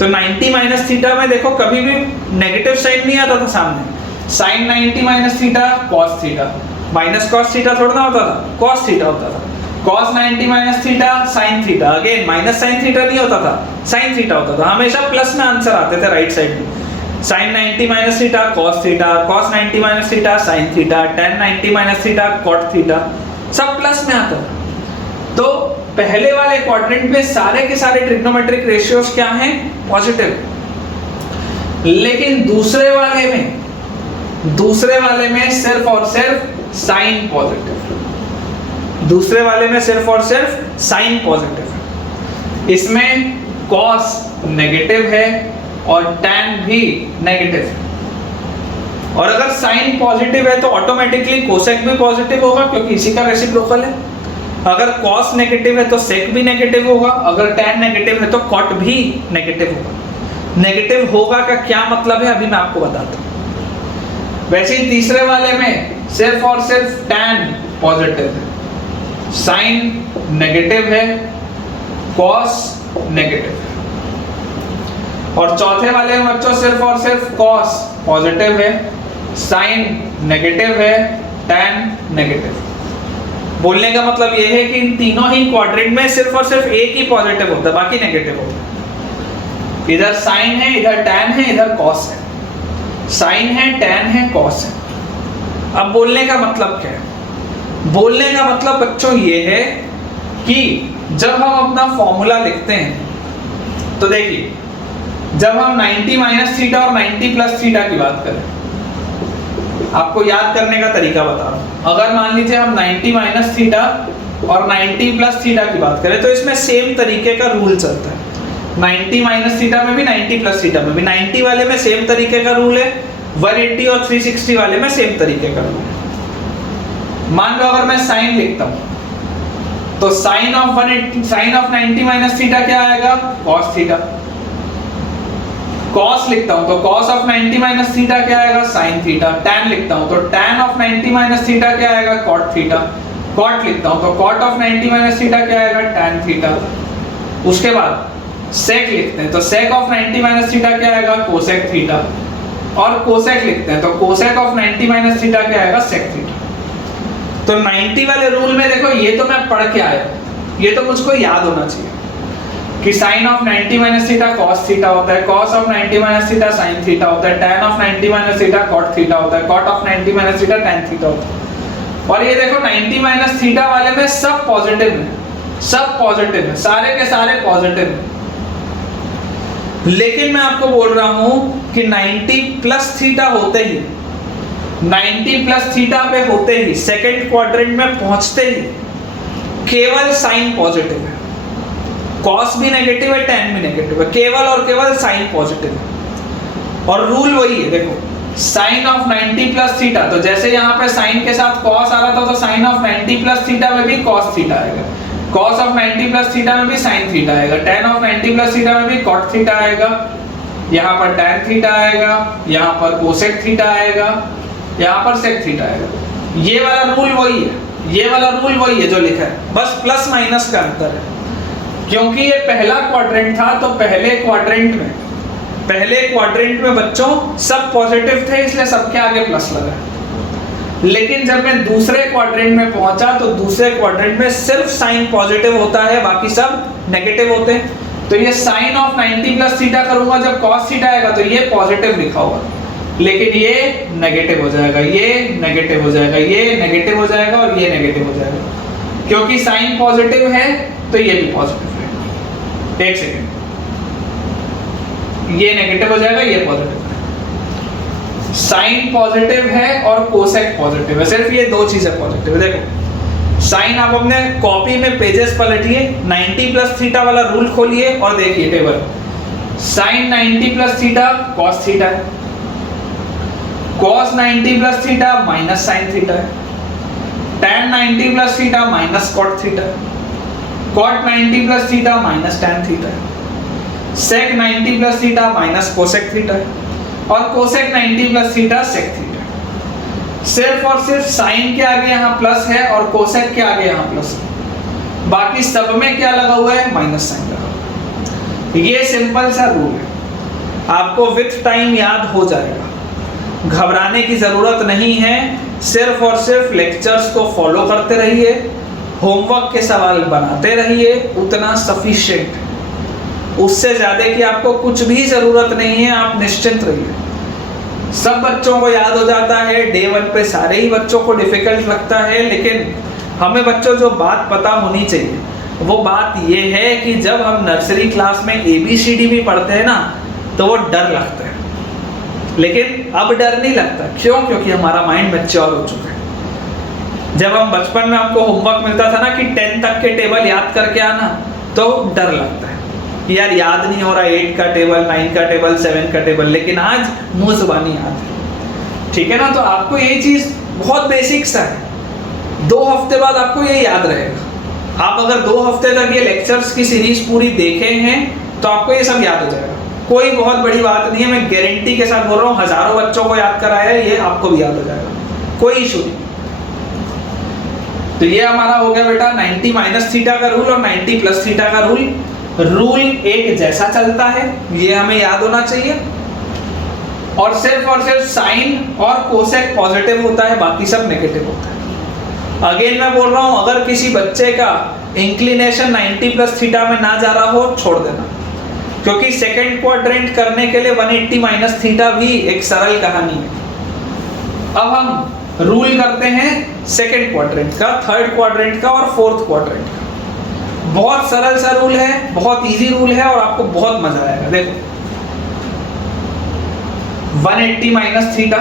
तो 90 माइनस थीटा में देखो कभी भी नेगेटिव साइन नहीं आता था सामने। Sine 90 minus theta cos theta, minus cos theta थोड़ा ना होता था, कॉस थीटा होता था। cos 90 minus theta sine theta, again minus sine theta नहीं होता था, साइन थीटा होता था। हमेशा प्लस में आंसर आते थे राइट साइड में। Sine 90 minus theta cos theta, cos 90 minus theta sine theta, tan 90 minus theta cot theta, सब प्लस में आता था। तो पहले वाले क्वाड्रेंट में सारे के सारे ट्रिग्नोमेट्रिक रेशियोज क्या हैं? पॉजिटिव। लेकिन दूसरे वाले में सिर्फ और सिर्फ साइन पॉजिटिव, दूसरे वाले में सिर्फ और सिर्फ साइन पॉजिटिव है। इसमें cos नेगेटिव है और tan भी नेगेटिव है। और अगर साइन पॉजिटिव है तो ऑटोमेटिकली कोसेक भी पॉजिटिव होगा, क्योंकि इसी का रेसिप्रोकल है। अगर cos नेगेटिव है तो सेक भी नेगेटिव होगा, अगर tan नेगेटिव है तो cot भी नेगेटिव होगा। नेगेटिव होगा का क्या मतलब है अभी मैं आपको बताता हूं। वैसे ही तीसरे वाले में सिर्फ और सिर्फ tan पॉजिटिव है, साइन नेगेटिव है, कॉस नेगेटिव है। और चौथे वाले में बच्चों सिर्फ और सिर्फ कॉस पॉजिटिव है, साइन नेगेटिव है, टैन नेगेटिव। बोलने का मतलब यह है कि इन तीनों ही क्वाड्रेंट में सिर्फ और सिर्फ एक ही पॉजिटिव होता है, बाकी नेगेटिव होता है। इधर साइन है, इधर टैन है, इधर कॉस है। साइन है, टैन है, कॉस है। अब बोलने का मतलब क्या है? बोलने का मतलब बच्चों ये है कि जब हम अपना फॉर्मूला लिखते हैं तो देखिए, जब हम 90 माइनस थीटा और 90 प्लस थीटा की बात करें, आपको याद करने का तरीका बता रहा हूं। अगर मान लीजिए हम 90 माइनस थीटा और 90 प्लस थीटा की बात करें तो इसमें सेम तरीके का रूल चलता है। 90 माइनस थीटा में भी 90 प्लस थीटा में भी 90 वाले में सेम तरीके का रूल है, 180 और 360 वाले में सेम तरीके का रूल है। मान लो अगर मैं साइन लिखता हूं तो साइन ऑफ 90 माइनस थीटा क्या आएगा? cos theta. cos लिखता हूं तो cos ऑफ 90 माइनस थीटा क्या आएगा? sin theta. tan लिखता हूं तो tan ऑफ 90 माइनस थीटा क्या आएगा? cot theta. cot लिखता हूं तो cot ऑफ 90 माइनस थीटा क्या आएगा? tan theta. उसके बाद sec लिखते हैं तो sec ऑफ 90 माइनस थीटा क्या आएगा? cosec theta. और cosec लिखते हैं तो cosec ऑफ 90 माइनस थीटा क्या आएगा? sec theta. तो 90 वाले रूल में देखो, ये तो मैं पढ़ के आया, ये तो मुझको याद होना चाहिए कि sine of 90 minus theta cos theta होता है, cos of 90 minus theta sin theta होता है, tan of 90 minus theta cot theta होता है, cot of 90 minus theta tan theta होता है। और ये देखो 90 माइनस थीटा वाले में सब पॉजिटिव है, सब पॉजिटिव है, सारे के सारे पॉजिटिव है। लेकिन मैं आपको बोल रहा हूं कि 90 प्लस थीटा होते ही, 90 प्लस थीटा पे होते ही, सेकंड क्वाड्रेंट में पहुंचते ही केवल साइन पॉजिटिव है, कॉस भी नेगेटिव है, टैन भी नेगेटिव है, केवल और केवल साइन पॉजिटिव है। और रूल वही है, देखो साइन ऑफ 90 प्लस थीटा, तो जैसे यहाँ पे साइन के साथ कॉस आ रहा था तो साइन ऑफ 90 प्लस थीटा में भी कॉस थीटा आएगा, कॉस ऑफ 90 प्लस थीटा में भी साइन थीटा आएगा, टैन ऑफ 90 प्लस थीटा में भी कॉट थीटा आएगा, यहाँ पर टैन थीटा आएगा, यहाँ पर कोसेक थीटा आएगा, यहाँ पर सेक थीटा आएगा। ये वाला रूल वही है, ये वाला रूल वही है जो लिखा है, बस प्लस माइनस का अंतर है। क्योंकि ये पहला क्वाड्रेंट था तो पहले क्वाड्रेंट में बच्चों सब पॉजिटिव थे, इसलिए सबके आगे प्लस लगा। लेकिन जब मैं दूसरे क्वाड्रेंट में पहुंचा तो दूसरे क्वाड्रेंट में सिर्फ साइन पॉजिटिव होता है, बाकी सब नेगेटिव होते हैं। तो ये साइन ऑफ 90 प्लस थीटा करूंगा, जब कॉस थीटा आएगा तो ये पॉजिटिव लिखा होगा, लेकिन ये नेगेटिव हो जाएगा, ये नेगेटिव हो जाएगा, ये नेगेटिव हो जाएगा और ये नेगेटिव हो जाएगा, क्योंकि साइन पॉजिटिव है तो ये भी पॉजिटिव है। एक सेकेंड, ये नेगेटिव हो जाएगा, ये पॉजिटिव है। साइन पॉजिटिव है और कोसेक पॉजिटिव है, सिर्फ ये दो चीजें पॉजिटिव है। देखो साइन आप अपने कॉपी में पेजेस पलटिए, 90 प्लस थीटा वाला रूल खोलिए और देखिए table, sine 90 plus theta cos theta है, cos 90 plus theta minus sine theta है, tan 90 plus theta minus cot theta है, cot 90 plus theta minus tan theta है, sec 90 plus theta minus cosec theta है और cosec 90 plus theta sec theta. सिर्फ और सिर्फ sign के आगे यहाँ प्लस है और कोसेक के आगे यहाँ प्लस है, बाकी सब में क्या लगा हुआ है, माइनस साइन लगा हुआ है। ये सिंपल सा रूल है, आपको विथ टाइम याद हो जाएगा, घबराने की जरूरत नहीं है। सिर्फ और सिर्फ लेक्चर्स को फॉलो करते रहिए, होमवर्क के सवाल बनाते रहिए, उतना सफिशिएंट है। उससे ज्यादा की आपको कुछ भी जरूरत नहीं है, आप निश्चिंत रहिए। सब बच्चों को याद हो जाता है, डे 1 पे सारे ही बच्चों को डिफिकल्ट लगता है, लेकिन हमें बच्चों जो बात पता होनी चाहिए वो बात ये है कि जब हम नर्सरी क्लास में ABCD भी पढ़ते हैं ना तो वो डर लगता है, लेकिन अब डर नहीं लगता। क्यों? क्योंकि हमारा माइंड मैच्योर हो चुका है। जब हम बचपन में हमको होमवर्क मिलता था ना कि 10 तक के टेबल याद करके आना, तो डर लगता है कि यार याद नहीं हो रहा 8 का टेबल, 9 का टेबल, 7 का टेबल, लेकिन आज मुंह जुबानी याद है। ठीक है ना? तो आपको ये चीज बहुत बेसिक सा है, 2 हफ्ते बाद आपको ये याद रहेगा। आप अगर 2 हफ्ते तक ये लेक्चर्स की सीरीज पूरी देखे हैं तो आपको ये सब याद हो जाएगा। कोई बहुत बड़ी बात नहीं है, मैं गारंटी के साथ बोल रहा हूँ, हजारों बच्चों को याद कराया है, ये आपको भी याद हो जाएगा, कोई इशू नहीं। तो ये हमारा हो गया बेटा 90 माइनस थीटा का रूल और 90 प्लस थीटा का रूल। रूल एक जैसा चलता है, ये हमें याद होना चाहिए। और सिर्फ साइन और कोसेक पॉजिटिव होता है, बाकी सब नेगेटिव होता है। अगेन मैं बोल रहा हूं, अगर किसी बच्चे का इंक्लिनेशन 90 प्लस थीटा में ना जा रहा हो, छोड़ देना, क्योंकि सेकंड क्वाड्रेंट करने के लिए 180 माइनस थीटा भी एक सरल कहानी है। अब हम रूल करते हैं सेकंड क्वाड्रेंट का, थर्ड क्वाड्रेंट का और फोर्थ क्वाड्रेंट का। बहुत सरल सा रूल है, बहुत इजी रूल है और आपको बहुत मजा आएगा। देखो 180 minus theta,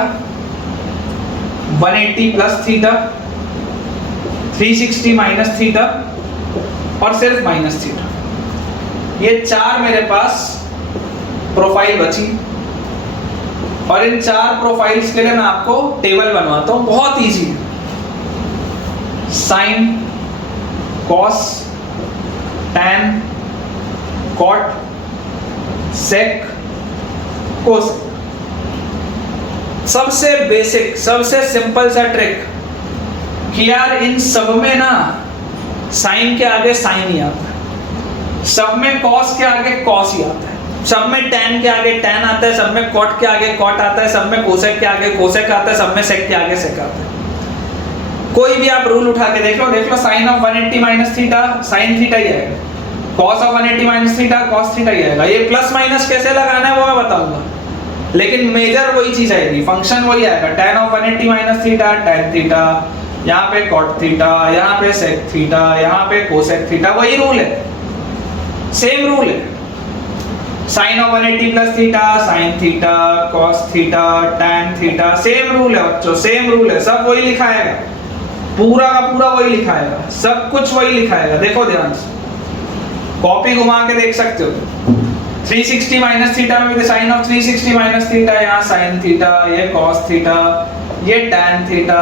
180 plus theta, 360 minus theta और सिर्फ माइनस थीटा, ये 4 मेरे पास प्रोफाइल बची। और इन 4 प्रोफाइल्स के लिए मैं आपको टेबल बनवाता हूं, बहुत इजी है। साइन, कॉस, टैन, कॉट, सेक, कोसेक। सबसे बेसिक, सबसे सिंपल सा ट्रिक कि यार इन सब में ना साइन के आगे साइन ही आता है, सब में कॉस के आगे कॉस ही आता है, सब में टैन के आगे टैन आता है, सब में कॉट के आगे कॉट आता है, सब में कोसेक के आगे कोसेक आता है, सब में सेक के आगे सेक आता है। कोई भी आप रूल उठा के देख लो, sine of 180 minus theta sine theta ही आएगा, cos of 180 minus theta cos theta ही आएगा। ये प्लस माइनस कैसे लगाना है वो मैं बताऊंगा, लेकिन मेजर वही चीज आएगी, फंक्शन वही आएगा। Tan of 180 minus theta tan theta, यहाँ पे कॉट थीटा, यहाँ पे सेक थीटा, यहाँ पे कोसेक थीटा, वही रूल है, सेम रूल है। Sine of 180 plus theta sine theta cos theta tan theta, same rule है बच्चों, सेम रूल है, सब वही लिखाएगा, पूरा का पूरा वही लिखाएगा, सब कुछ वही लिखाएगा। देखो ध्यान से, कॉपी घुमा के देख सकते हो। 360 माइनस थीटा में भी साइन ऑफ 360 माइनस थीटा, यहाँ साइन थीटा, ये कॉस थीटा, ये टैन थीटा,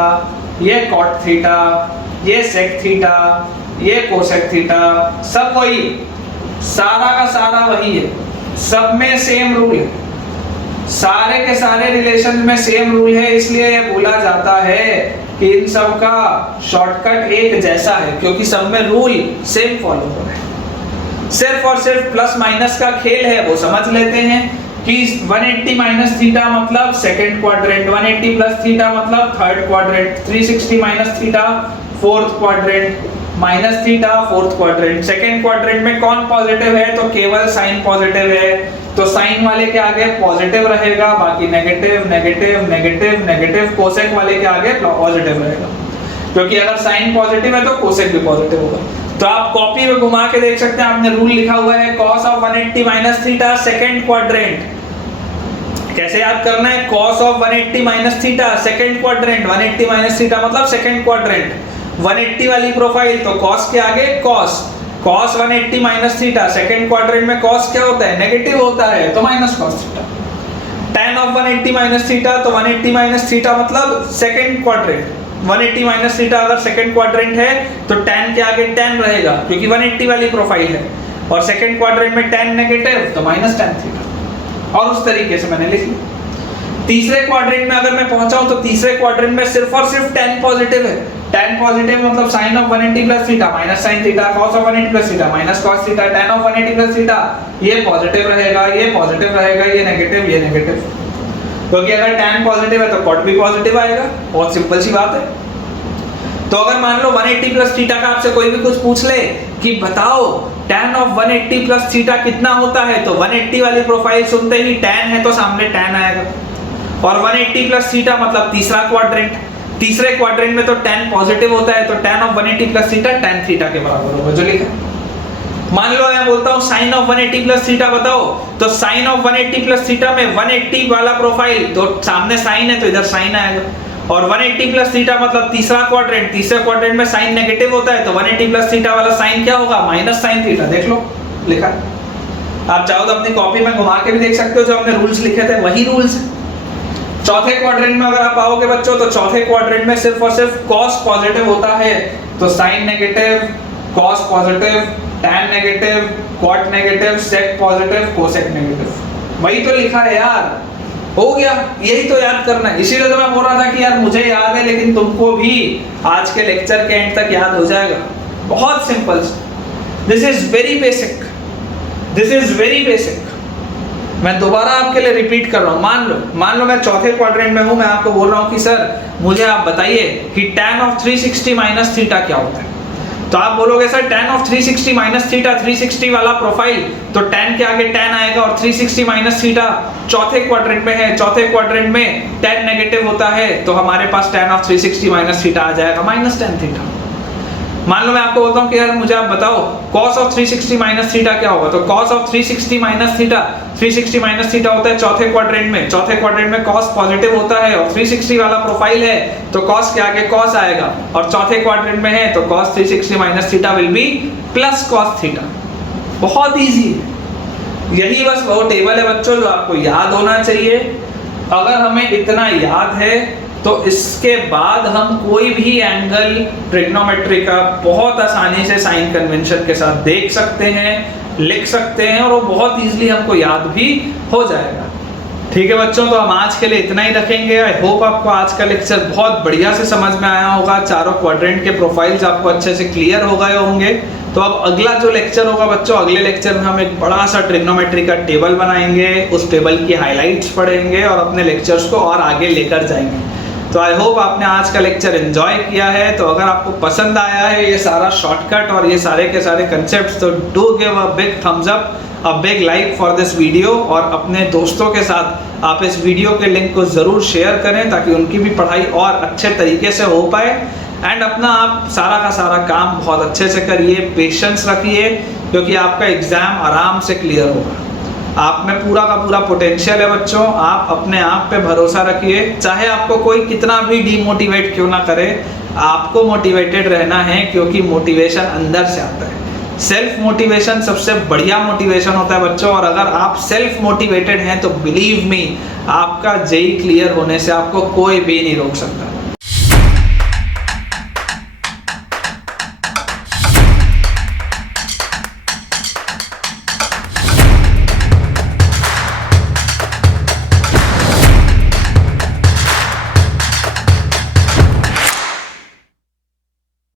ये कॉट थीटा, ये सेक थीटा, ये कोसेक थीटा, सब वही, सारा का सारा वही है, सब में सेम रूल है, सारे के सारे रिलेशन में सेम रूल है। इसलिए ये बोला जाता है कि इन सब का शॉर्टकट एक जैसा है, क्योंकि सब में रूल सेम फॉलो हो रहे हैं। सिर्फ और सिर्फ प्लस माइनस का खेल है, वो समझ लेते हैं, कि 180 माइनस थीटा मतलब सेकंड क्वाड्रेंट, 180 प्लस थीटा मतलब third quadrant, 360 minus theta fourth quadrant, minus theta fourth quadrant. Second quadrant में कौन पॉजिटिव है? तो केवल साइन पॉजिटिव है, तो साइन वाले के आगे पॉजिटिव रहेगा, बाकी negative negative negative negative. Cosec वाले के आगे पॉजिटिव रहेगा, क्योंकि अगर साइन पॉजिटिव है तो कोसेक भी पॉजिटिव होगा। तो आप कॉपी में घुमा के देख सकते हैं, आपने रूल लिखा हुआ है cos of 180 minus theta second quadrant. कैसे याद करना है? cos of 180 minus theta second quadrant, 180 minus theta मतलब सेकंड क्वाड्रेंट, 180 वाली प्रोफाइल तो cos के आगे cos, cos 180 minus theta second quadrant में cos क्या होता है? नेगेटिव होता है, तो minus cos theta. tan of 180 minus theta, तो 180 माइनस थीटा मतलब सेकंड क्वाड्रेंट, 180 माइनस थीटा अगर सेकंड क्वाड्रेंट है तो tan के आगे tan रहेगा, क्योंकि 180 वाली प्रोफाइल है, और सेकंड क्वाड्रेंट में tan नेगेटिव तो माइनस tan थीटा। और उस तरीके से मैंने लिख लिया। तीसरे क्वाड्रेंट में अगर मैं पहुंचाऊं तो तीसरे क्वाड्रेंट में सिर्फ और सिर्फ tan पॉजिटिव है। tan पॉजिटिव मतलब sin of 180 plus theta minus sin theta, cos of 180 plus theta minus cos theta, tan of 180 plus theta ये पॉजिटिव रहेगा, ये पॉजिटिव रहेगा, ये नेगेटिव, ये नेगेटिव, क्योंकि अगर tan पॉजिटिव है तो cot भी पॉजिटिव आएगा। बहुत सिंपल सी बात है। तो अगर मान लो 180 प्लस थीटा का आपसे कोई भी कुछ पूछ ले कि बताओ tan ऑफ 180 प्लस थीटा कितना होता है, तो 180 वाली प्रोफाइल सुनते ही tan है तो सामने tan आएगा, और 180 प्लस थीटा मतलब तीसरा क्वाड्रेंट, तीसरे क्वाड्रेंट में तो tan पॉजिटिव होता है, तो tan of 180 plus theta tan theta के बराबर होगा, जो लिखा। मान लो मैं बोलता हूँ sin ऑफ 180 प्लस थीटा बताओ, तो sin ऑफ 180 प्लस थीटा में 180 वाला प्रोफाइल तो सामने sin है तो इधर sin आएगा, और 180 प्लस थीटा मतलब तीसरा क्वाड्रेंट, तीसरे क्वाड्रेंट में साइन नेगेटिव होता है, तो 180 प्लस थीटा वाला साइन क्या होगा? Minus sine theta. देख लो लिखा। आप चाहो तो अपनी कॉपी में घुमा के भी देख सकते हो, जो हमने रूल्स लिखे थे वही रूल्स हैं। चौथे क्वाड्रेंट में अगर आप आओगे बच्चों, तो चौथे क्वाड्रेंट में सिर्फ और सिर्फ cos पॉजिटिव होता है, तो sine negative, cos positive, tan negative, cot negative, sec positive, cosec negative. वही तो लिखा है यार, हो गया। यही तो याद करना है। इसीलिए तो मैं बोल रहा था कि यार मुझे याद है, लेकिन तुमको भी आज के लेक्चर के एंड तक याद हो जाएगा। बहुत simple, this is very basic, this is very basic. मैं दोबारा आपके लिए रिपीट कर रहा हूँ। मान लो मैं चौथे क्वाड्रेंट में हूँ, मैं आपको बोल रहा हूँ कि सर मुझे आप बताइए कि tan ऑफ 360 माइनस थीटा क्या होता है। तो आप बोलोगे sir tan of 360 minus theta, 360 वाला प्रोफाइल तो tan के आगे tan आएगा, और 360 माइनस थीटा चौथे क्वाड्रेंट में है, चौथे क्वाड्रेंट में tan नेगेटिव होता है, तो हमारे पास tan ऑफ 360 माइनस थीटा आ जाएगा माइनस tan थीटा। मान लो मैं आपको बोलता हूँ कि यार मुझे आप बताओ cos ऑफ 360 माइनस थीटा क्या होगा, तो cos of 360 minus theta, 360 minus theta होता है चौथे क्वाड्रेंट में, चौथे क्वाड्रेंट में cos पॉजिटिव होता है, और 360 वाला प्रोफाइल है तो cos के आगे cos आएगा, और चौथे क्वाड्रेंट में है तो cos 360 minus theta will B plus cos theta. बहुत इजी है। यही बस वो टेबल है बच्चों जो आपको याद होना चाहिए। अगर हमें इतना याद है तो इसके बाद हम कोई भी एंगल ट्रिग्नोमेट्री का बहुत आसानी से साइन कन्वेंशन के साथ देख सकते हैं, लिख सकते हैं, और वो बहुत इजीली हमको याद भी हो जाएगा। ठीक है बच्चों, तो हम आज के लिए इतना ही रखेंगे। आई होप आपको आज का लेक्चर बहुत बढ़िया से समझ में आया होगा, चारों क्वाड्रेंट के प्रोफाइल्स आपको अच्छे से क्लियर हो गए होंगे। तो अब अगला जो लेक्चर होगा बच्चों, अगले लेक्चर में हम एक बड़ा सा ट्रिग्नोमेट्री का टेबल बनाएंगे, उस टेबल की हाईलाइट्स पढ़ेंगे और अपने लेक्चर्स को और आगे लेकर जाएंगे। तो आई होप आपने आज का लेक्चर एंजॉय किया है। तो अगर आपको पसंद आया है ये सारा शॉर्टकट और ये सारे के सारे कंसेप्ट्स, तो do give a big thumbs up, a big like for this video, और अपने दोस्तों के साथ आप इस वीडियो के लिंक को ज़रूर शेयर करें ताकि उनकी भी पढ़ाई और अच्छे तरीके से हो पाए। एंड अपना आप सारा का सारा काम बहुत अच्छे से करिए, पेशेंस रखिए, क्योंकि आपका एग्ज़ाम आराम से क्लियर होगा। आप में पूरा का पूरा पोटेंशियल है बच्चों, आप अपने आप पे भरोसा रखिए। चाहे आपको कोई कितना भी डीमोटिवेट क्यों ना करे, आपको मोटिवेटेड रहना है, क्योंकि मोटिवेशन अंदर से आता है। सेल्फ मोटिवेशन सबसे बढ़िया मोटिवेशन होता है बच्चों, और अगर आप सेल्फ मोटिवेटेड हैं तो बिलीव मी, आपका जेई क्लियर होने से आपको कोई भी नहीं रोक सकता।